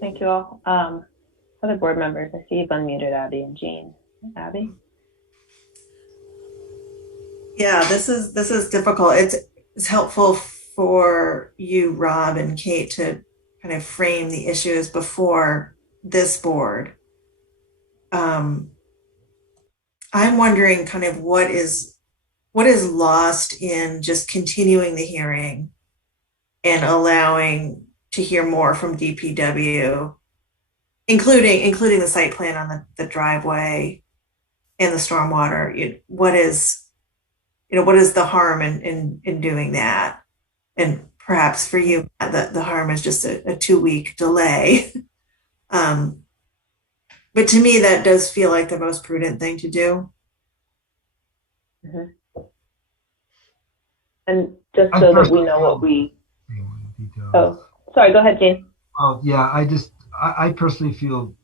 Thank you all. Other board members, I see you've unmuted Abby and Jean. Abby? Yeah, this is difficult. It's helpful for you, Rob and Kate, to kind of frame the issues before this board. I'm wondering kind of what is lost in just continuing the hearing and allowing to hear more from DPW, including the site plan on the driveway and the stormwater. What is the harm in doing that? And perhaps for you, the harm is just a 2-week delay. But to me, that does feel like the most prudent thing to do. Mm-hmm. And just so that we know what we... Oh, sorry, go ahead, Jean. Oh, yeah, I personally feel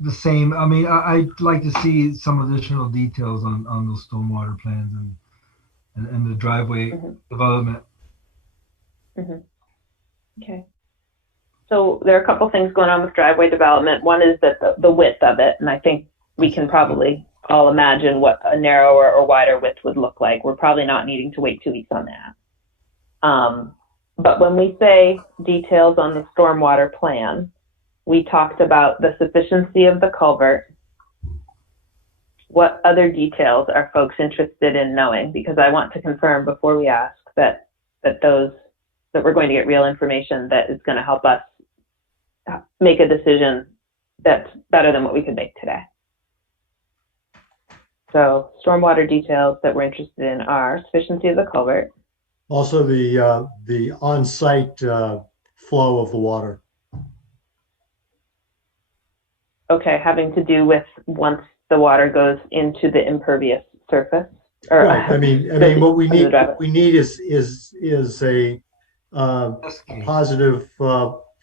the same. I mean, I'd like to see some additional details on those stormwater plans and the driveway development. Mm-hmm. Okay. So there are a couple things going on with driveway development. One is that the width of it, and I think we can probably all imagine what a narrower or wider width would look like. We're probably not needing to wait 2 weeks on that. But when we say details on the stormwater plan, we talked about the sufficiency of the culvert. What other details are folks interested in knowing? Because I want to confirm before we ask that we're going to get real information that is going to help us make a decision that's better than what we could make today. So stormwater details that we're interested in are sufficiency of the culvert. Also the on-site flow of the water. Okay, having to do with once the water goes into the impervious surface. Or, right. I mean, what we need is a positive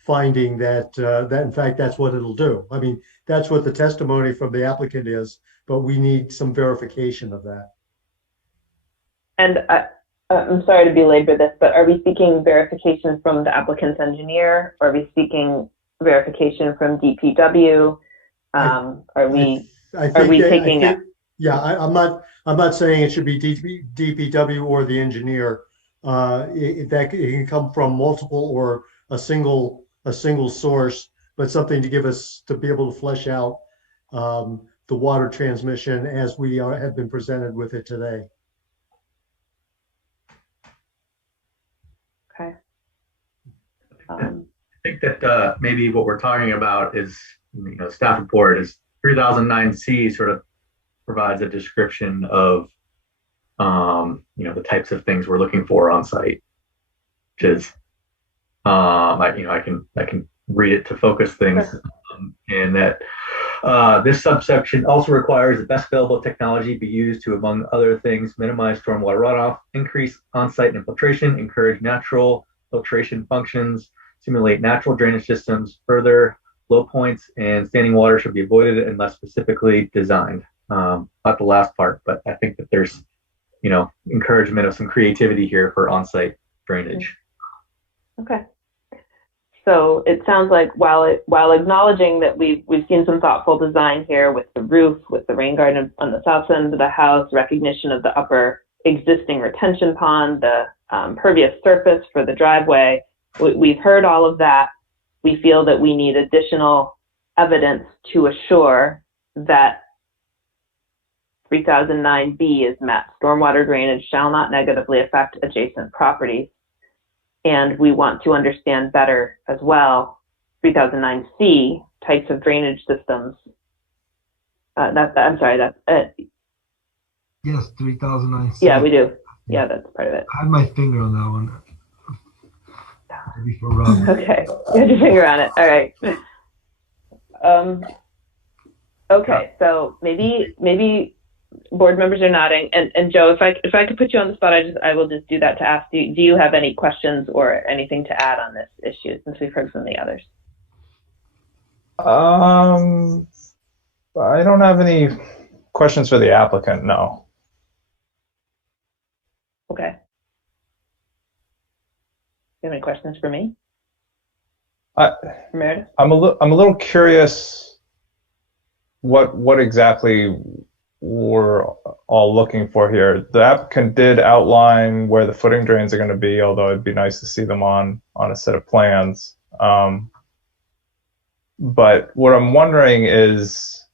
finding that in fact that's what it'll do. I mean, that's what the testimony from the applicant is, but we need some verification of that. And I'm sorry to belabor this, but are we seeking verification from the applicant's engineer, or are we seeking verification from DPW? Are we taking it? Yeah, I'm not saying it should be DPW or the engineer. It can come from multiple or a single source, but something to give us to be able to flesh out the water transmission as we have been presented with it today. Okay. I think that maybe what we're talking about is, staff report is 3009C sort of provides a description of, the types of things we're looking for on site, which is, I can read it to focus things, and that this subsection also requires the best available technology be used to, among other things, minimize stormwater runoff, increase on-site infiltration, encourage natural filtration functions, simulate natural drainage systems. Further, low points and standing water should be avoided unless specifically designed. Not the last part, but I think that there's, encouragement of some creativity here for on-site drainage. Okay. So it sounds like while acknowledging that we've seen some thoughtful design here with the roof, with the rain garden on the south end of the house, recognition of the upper existing retention pond, the pervious surface for the driveway, we've heard all of that. We feel that we need additional evidence to assure that 3009B is met. Stormwater drainage shall not negatively affect adjacent properties. And we want to understand better as well 3009C, types of drainage systems. Yes, 3009C. Yeah, we do. Yeah, that's part of it. I had my finger on that one. Maybe for Rob. Okay, you had your finger on it. All right. Okay, so maybe board members are nodding, and Joe, if I could put you on the spot, I will just do that to ask you. Do you have any questions or anything to add on this issue since we've heard from the others? I don't have any questions for the applicant. No. Okay. You have any questions for me? Meredith? I'm a little curious what exactly we're all looking for here. The applicant did outline where the footing drains are going to be, although it'd be nice to see them on a set of plans. But what I'm wondering is,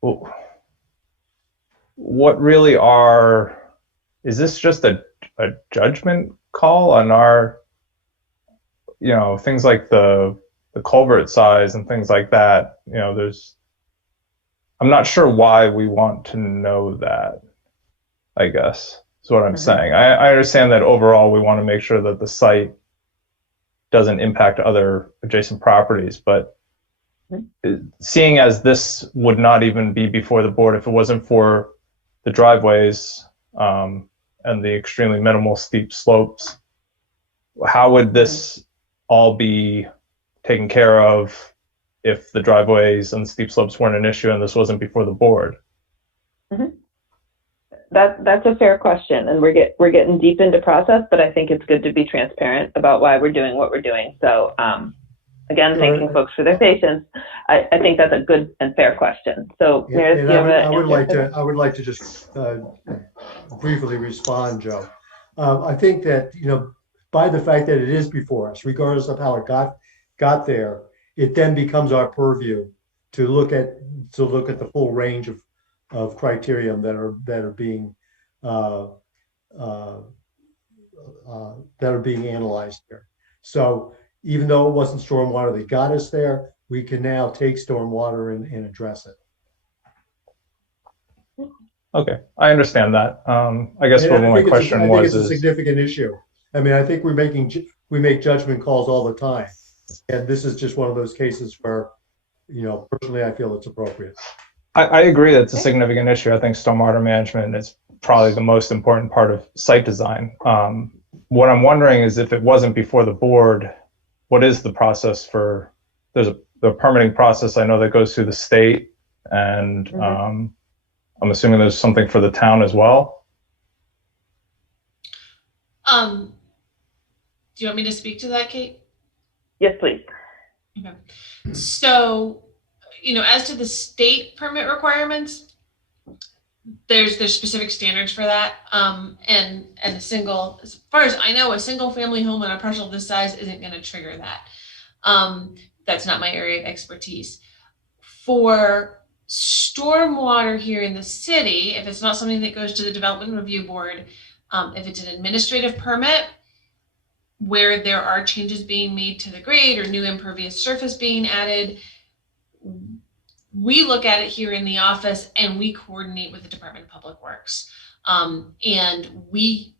what really is this just a judgment call on our, things like the culvert size and things like that? I'm not sure why we want to know that, I guess, is what I'm saying. I understand that overall we want to make sure that the site doesn't impact other adjacent properties, but seeing as this would not even be before the board if it wasn't for the driveways and the extremely minimal steep slopes, how would this all be taken care of if the driveways and steep slopes weren't an issue and this wasn't before the board? That's a fair question, and we're getting deep into process, but I think it's good to be transparent about why we're doing what we're doing. So again, thanking folks for their patience. I think that's a good and fair question. So Meredith, I would like to just briefly respond, Joe. I think that by the fact that it is before us, regardless of how it got there, it then becomes our purview to look at the full range of criteria that are being analyzed here. So even though it wasn't stormwater that got us there, we can now take stormwater and address it. Okay, I understand that. I guess what my question was, I think it's a significant issue. I mean, I think we make judgment calls all the time. And this is just one of those cases where, personally, I feel it's appropriate. I agree that it's a significant issue. I think stormwater management is probably the most important part of site design. What I'm wondering is, if it wasn't before the board, what is the process for, the permitting process I know that goes through the state, and I'm assuming there's something for the town as well? Do you want me to speak to that, Kate? Yes, please. Okay. So, as to the state permit requirements, there's specific standards for that. And a single, as far as I know, a single family home on a parcel this size isn't going to trigger that. That's not my area of expertise. For stormwater here in the city, if it's not something that goes to the Development Review Board, if it's an administrative permit where there are changes being made to the grade or new impervious surface being added, we look at it here in the office and we coordinate with the Department of Public Works. And we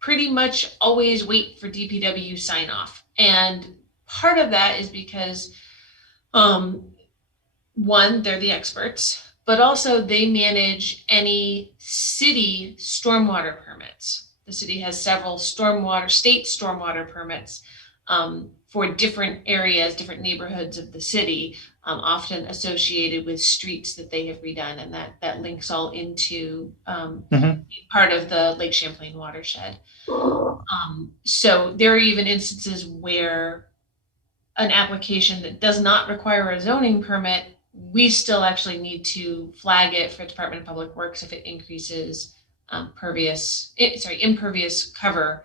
pretty much always wait for DPW sign off. And part of that is because, one, they're the experts, but also they manage any city stormwater permits. The city has several state stormwater permits for different areas, different neighborhoods of the city, often associated with streets that they have redone, and that links all into part of the Lake Champlain watershed. So there are even instances where an application that does not require a zoning permit, we still actually need to flag it for Department of Public Works if it increases impervious cover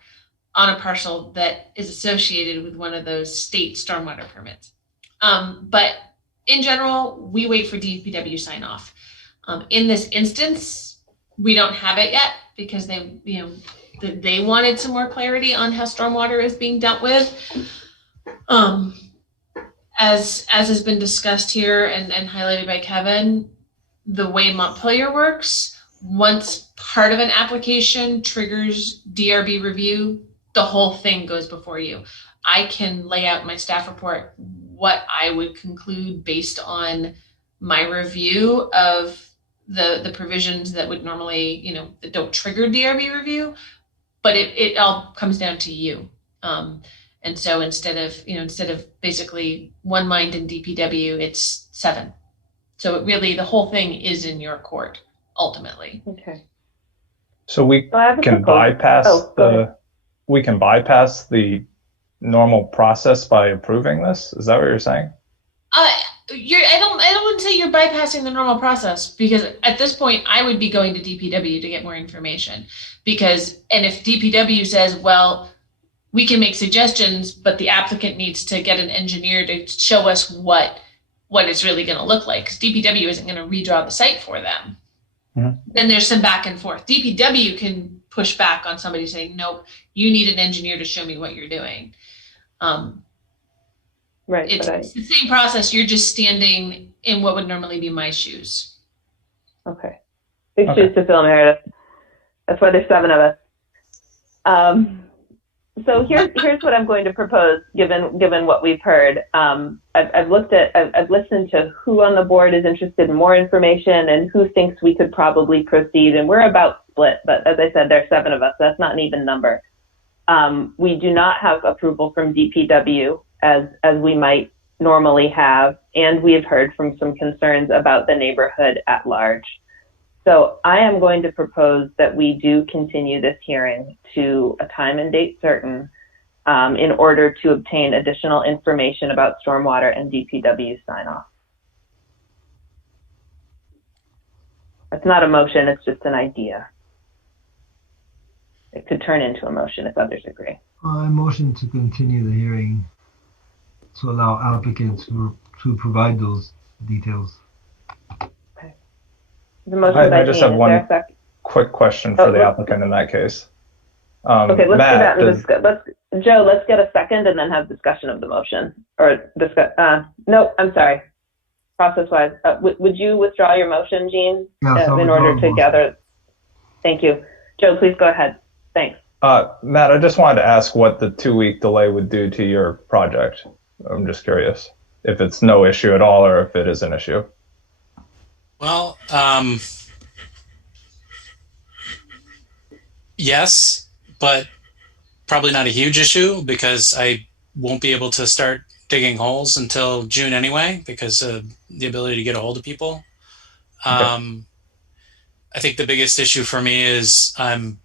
on a parcel that is associated with one of those state stormwater permits. But in general, we wait for DPW sign off. In this instance, we don't have it yet because they wanted some more clarity on how stormwater is being dealt with. As has been discussed here and highlighted by Kevin, the way Montpelier works, once part of an application triggers DRB review, the whole thing goes before you. I can lay out my staff report what I would conclude based on my review of the provisions that would normally, that don't trigger DRB review, but it all comes down to you. And so instead of basically one mind in DPW, it's 7. So it really, the whole thing is in your court ultimately. Okay. So we can bypass the normal process by approving this. Is that what you're saying? I don't want to say you're bypassing the normal process, because at this point I would be going to DPW to get more information, and if DPW says, well, we can make suggestions, but the applicant needs to get an engineer to show us what it's really going to look like, because DPW isn't going to redraw the site for them. Mm-hmm. Then there's some back and forth. DPW can push back on somebody saying, nope, you need an engineer to show me what you're doing. Right. It's the same process. You're just standing in what would normally be my shoes. Okay. Big shoes to fill, Meredith. That's why there's 7 of us. So here's what I'm going to propose, given what we've heard. I've listened to who on the board is interested in more information and who thinks we could probably proceed, and we're about split. But as I said, there's 7 of us. That's not an even number. We do not have approval from DPW as we might normally have, and we have heard from some concerns about the neighborhood at large. So I am going to propose that we do continue this hearing to a time and date certain in order to obtain additional information about stormwater and DPW sign off. It's not a motion, it's just an idea. It could turn into a motion if others agree. I motion to continue the hearing to allow applicants to provide those details. I just have one quick question for the applicant in that case. Okay, let's Matt, do that. Joe, let's get a second and then have discussion of the motion. Or discuss. No, I'm sorry. Process-wise, would you withdraw your motion, Jean, in order to gather? Thank you, Joe. Please go ahead. Thanks. Matt, I just wanted to ask what the 2-week delay would do to your project. I'm just curious if it's no issue at all or if it is an issue. Well, yes, but probably not a huge issue because I won't be able to start digging holes until June anyway because of the ability to get a hold of people. Okay. I think the biggest issue for me is I'm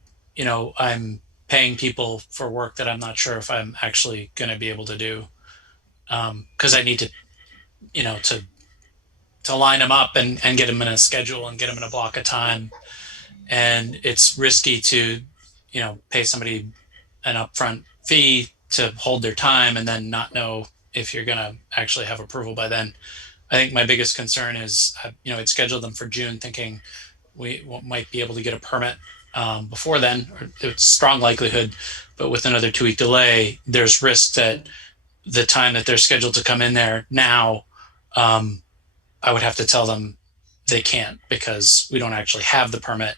paying people for work that I'm not sure if I'm actually going to be able to do. because I need to, to line them up and get them in a schedule and get them in a block of time. And it's risky to, pay somebody an upfront fee to hold their time and then not know if you're going to actually have approval by then. I think my biggest concern is, I'd scheduled them for June thinking we might be able to get a permit before then, or it's strong likelihood, but with another 2-week delay, there's risk that the time that they're scheduled to come in there now, I would have to tell them they can't because we don't actually have the permit.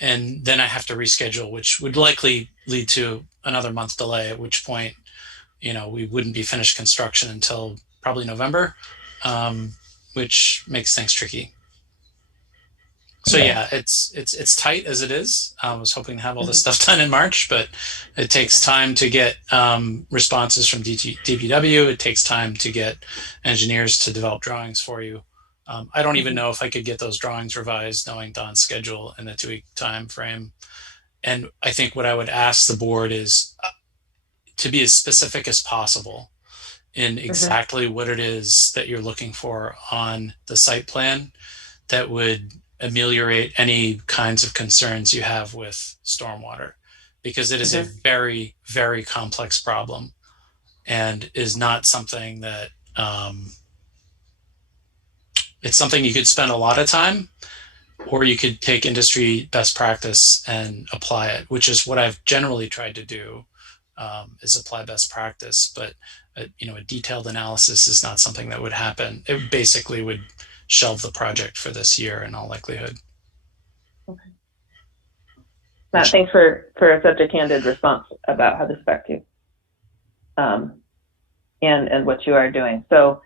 And then I have to reschedule, which would likely lead to another month delay, at which point, we wouldn't be finished construction until probably November, which makes things tricky. So yeah, it's tight as it is. I was hoping to have all this stuff done in March, but it takes time to get responses from DPW. It takes time to get engineers to develop drawings for you. I don't even know if I could get those drawings revised, knowing Don's schedule in the 2-week time frame. And I think what I would ask the board is to be as specific as possible in exactly what it is that you're looking for on the site plan that would ameliorate any kinds of concerns you have with stormwater, because it is a very, very complex problem and is not something that it's something you could spend a lot of time, or you could take industry best practice and apply it, which is what I've generally tried to do, is apply best practice. But a detailed analysis is not something that would happen. It basically would shelve the project for this year in all likelihood. Okay. Matt, thanks for such a candid response about how this affects you, and what you are doing. So,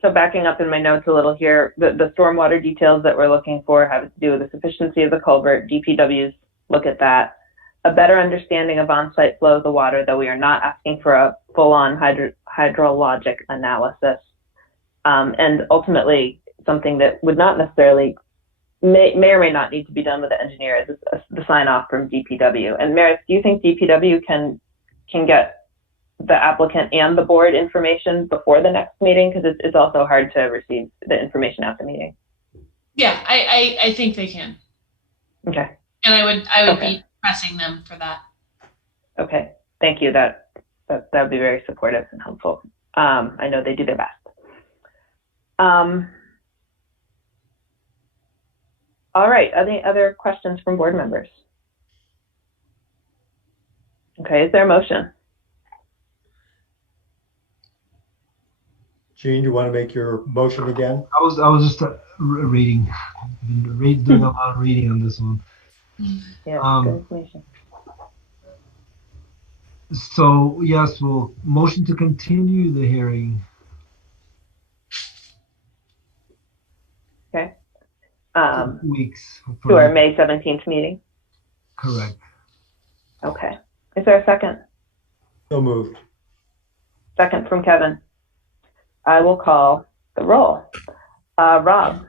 so backing up in my notes a little here, the stormwater details that we're looking for have to do with the sufficiency of the culvert. DPW's look at that. A better understanding of on-site flow of the water, though we are not asking for a full-on hydrologic analysis. And ultimately, something that would not necessarily, may or may not need to be done with the engineer is the sign-off from DPW. And Meredith, do you think DPW can get the applicant and the board information before the next meeting? Because it's also hard to receive the information at the meeting. Yeah, I think they can. Okay. And I would be pressing them for that. Okay, thank you. That would be very supportive and helpful. I know they do their best. All right, any other questions from board members? Okay, is there a motion? Gene, you want to make your motion again? I was just reading, doing a lot of reading on this one. Yeah, good information. So yes, we'll motion to continue the hearing. Okay. 2 weeks. To our May 17th meeting. Correct. Okay. Is there a second? So moved. Second from Kevin. I will call the roll. Rob.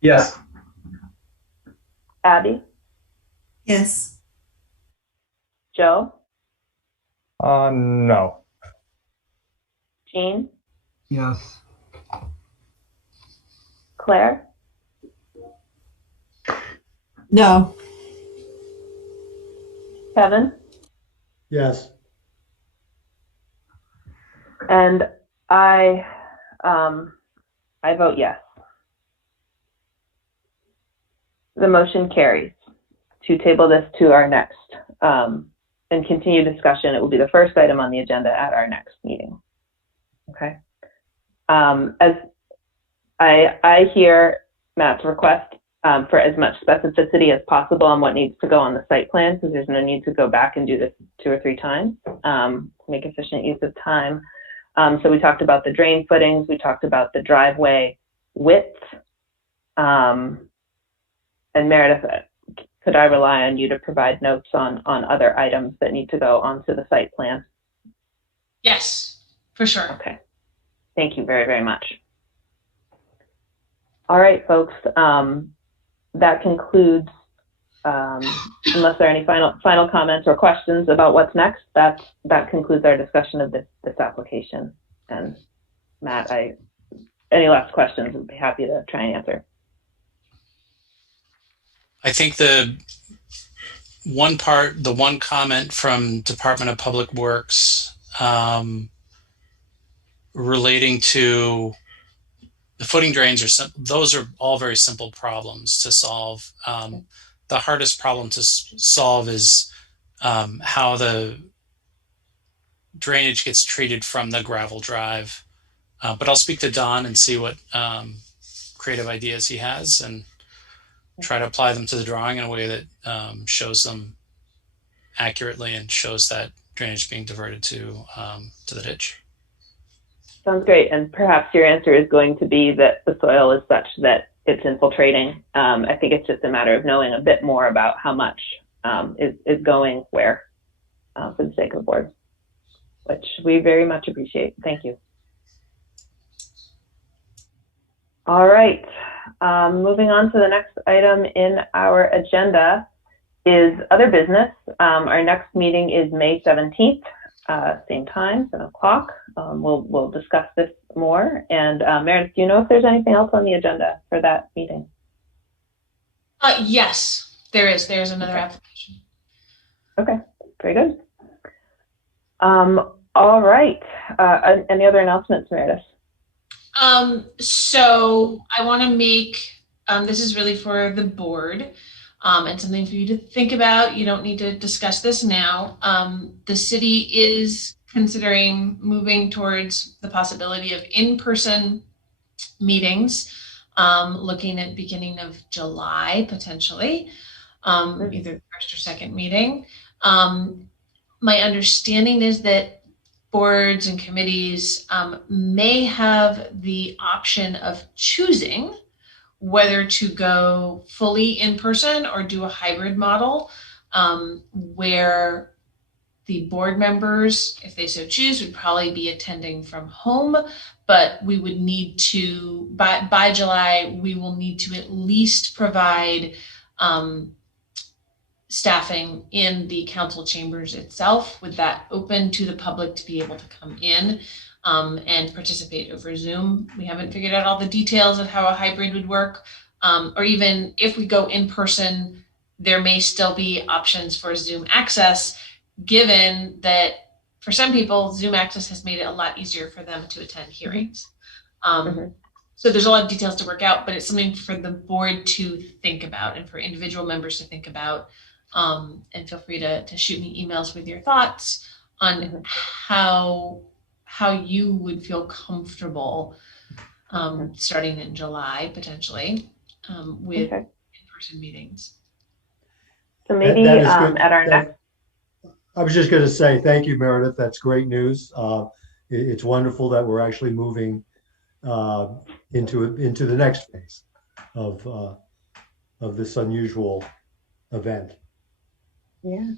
Yes. Abby. Yes. Joe. No. Jean. Yes. Claire. No. Kevin. Yes. And I vote yes. The motion carries to table this to our next and continue discussion. It will be the first item on the agenda at our next meeting. Okay. As I hear Matt's request for as much specificity as possible on what needs to go on the site plan, because there's no need to go back and do this 2 or 3 times to make efficient use of time. So we talked about the drain footings, we talked about the driveway width. And Meredith, could I rely on you to provide notes on other items that need to go onto the site plan? Yes, for sure. Okay. Thank you very, very much. All right, folks. That concludes unless there are any final comments or questions about what's next, that concludes our discussion of this application. And Matt, any last questions, I'd be happy to try and answer. I think the one comment from Department of Public Works relating to the footing drains those are all very simple problems to solve. The hardest problem to solve is how the drainage gets treated from the gravel drive. But I'll speak to Don and see what creative ideas he has and try to apply them to the drawing in a way that shows them accurately and shows that drainage being diverted to the ditch. Sounds great. And perhaps your answer is going to be that the soil is such that it's infiltrating. I think it's just a matter of knowing a bit more about how much is going where for the sake of the board, which we very much appreciate. Thank you. All right. Moving on to the next item in our agenda is other business. Our next meeting is May 17th, same time, 7 o'clock. We'll discuss this more. And Meredith, do you know if there's anything else on the agenda for that meeting? Yes, there is. There's another application. Okay, very good. All right. Any other announcements, Meredith? So I want to make, this is really for the board, and something for you to think about. You don't need to discuss this now. The city is considering moving towards the possibility of in-person meetings, looking at beginning of July, potentially, either the first or second meeting. My understanding is that boards and committees may have the option of choosing whether to go fully in person or do a hybrid model, where the board members, if they so choose, would probably be attending from home, but we would need to, by July, we will need to at least provide staffing in the council chambers itself, with that open to the public to be able to come in and participate over Zoom. We haven't figured out all the details of how a hybrid would work, or even if we go in person, there may still be options for Zoom access, given that for some people, Zoom access has made it a lot easier for them to attend hearings. So there's a lot of details to work out, but it's something for the board to think about and for individual members to think about. And feel free to shoot me emails with your thoughts on how you would feel comfortable starting in July, potentially, with in-person meetings. So maybe at our next... I was just going to say, thank you, Meredith. That's great news. It's wonderful that we're actually moving into the next phase of this unusual event. Yeah.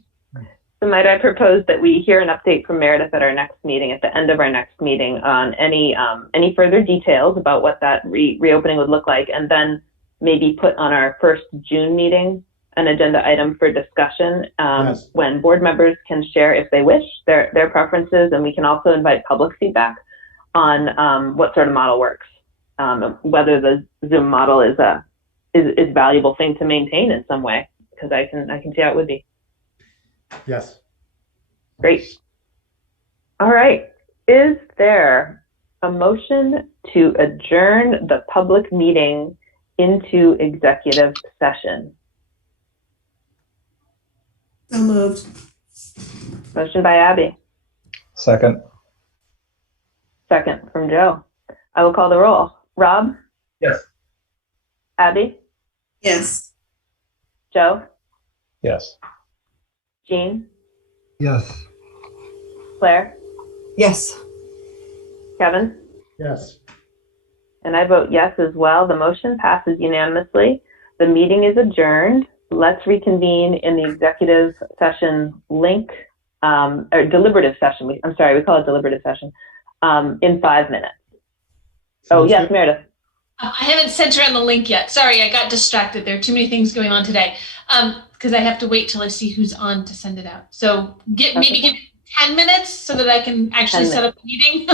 So might I propose that we hear an update from Meredith at our next meeting, at the end of our next meeting, on any further details about what that reopening would look like, and then maybe put on our first June meeting an agenda item for discussion, when board members can share, if they wish, their preferences, and we can also invite public feedback on what sort of model works, whether the Zoom model is a valuable thing to maintain in some way, because I can see how it would be. Yes. Great. All right. Is there a motion to adjourn the public meeting into executive session? So moved. Motion by Abby. Second. Second from Joe. I will call the roll. Rob? Yes. Abby? Yes. Joe? Yes. Jean? Yes. Claire? Yes. Kevin? Yes. And I vote yes as well. The motion passes unanimously. The meeting is adjourned. Let's reconvene in the executive session link, or deliberative session. We call it deliberative session, in 5 minutes. Sounds yes, good. Meredith. I haven't sent around the link yet. Sorry, I got distracted. There are too many things going on today. Because I have to wait till I see who's on to send it out. So maybe give me 10 minutes so that I can actually set up a meeting.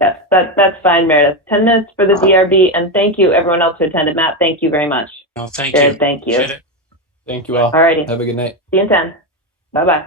Yes, that's fine, Meredith. 10 minutes for the DRB, and thank you everyone else who attended. Matt, thank you very much. No, thank Jared, you. thank you. Appreciate it. Thank you all. Alrighty. Have a good night. See you in 10. Bye-bye.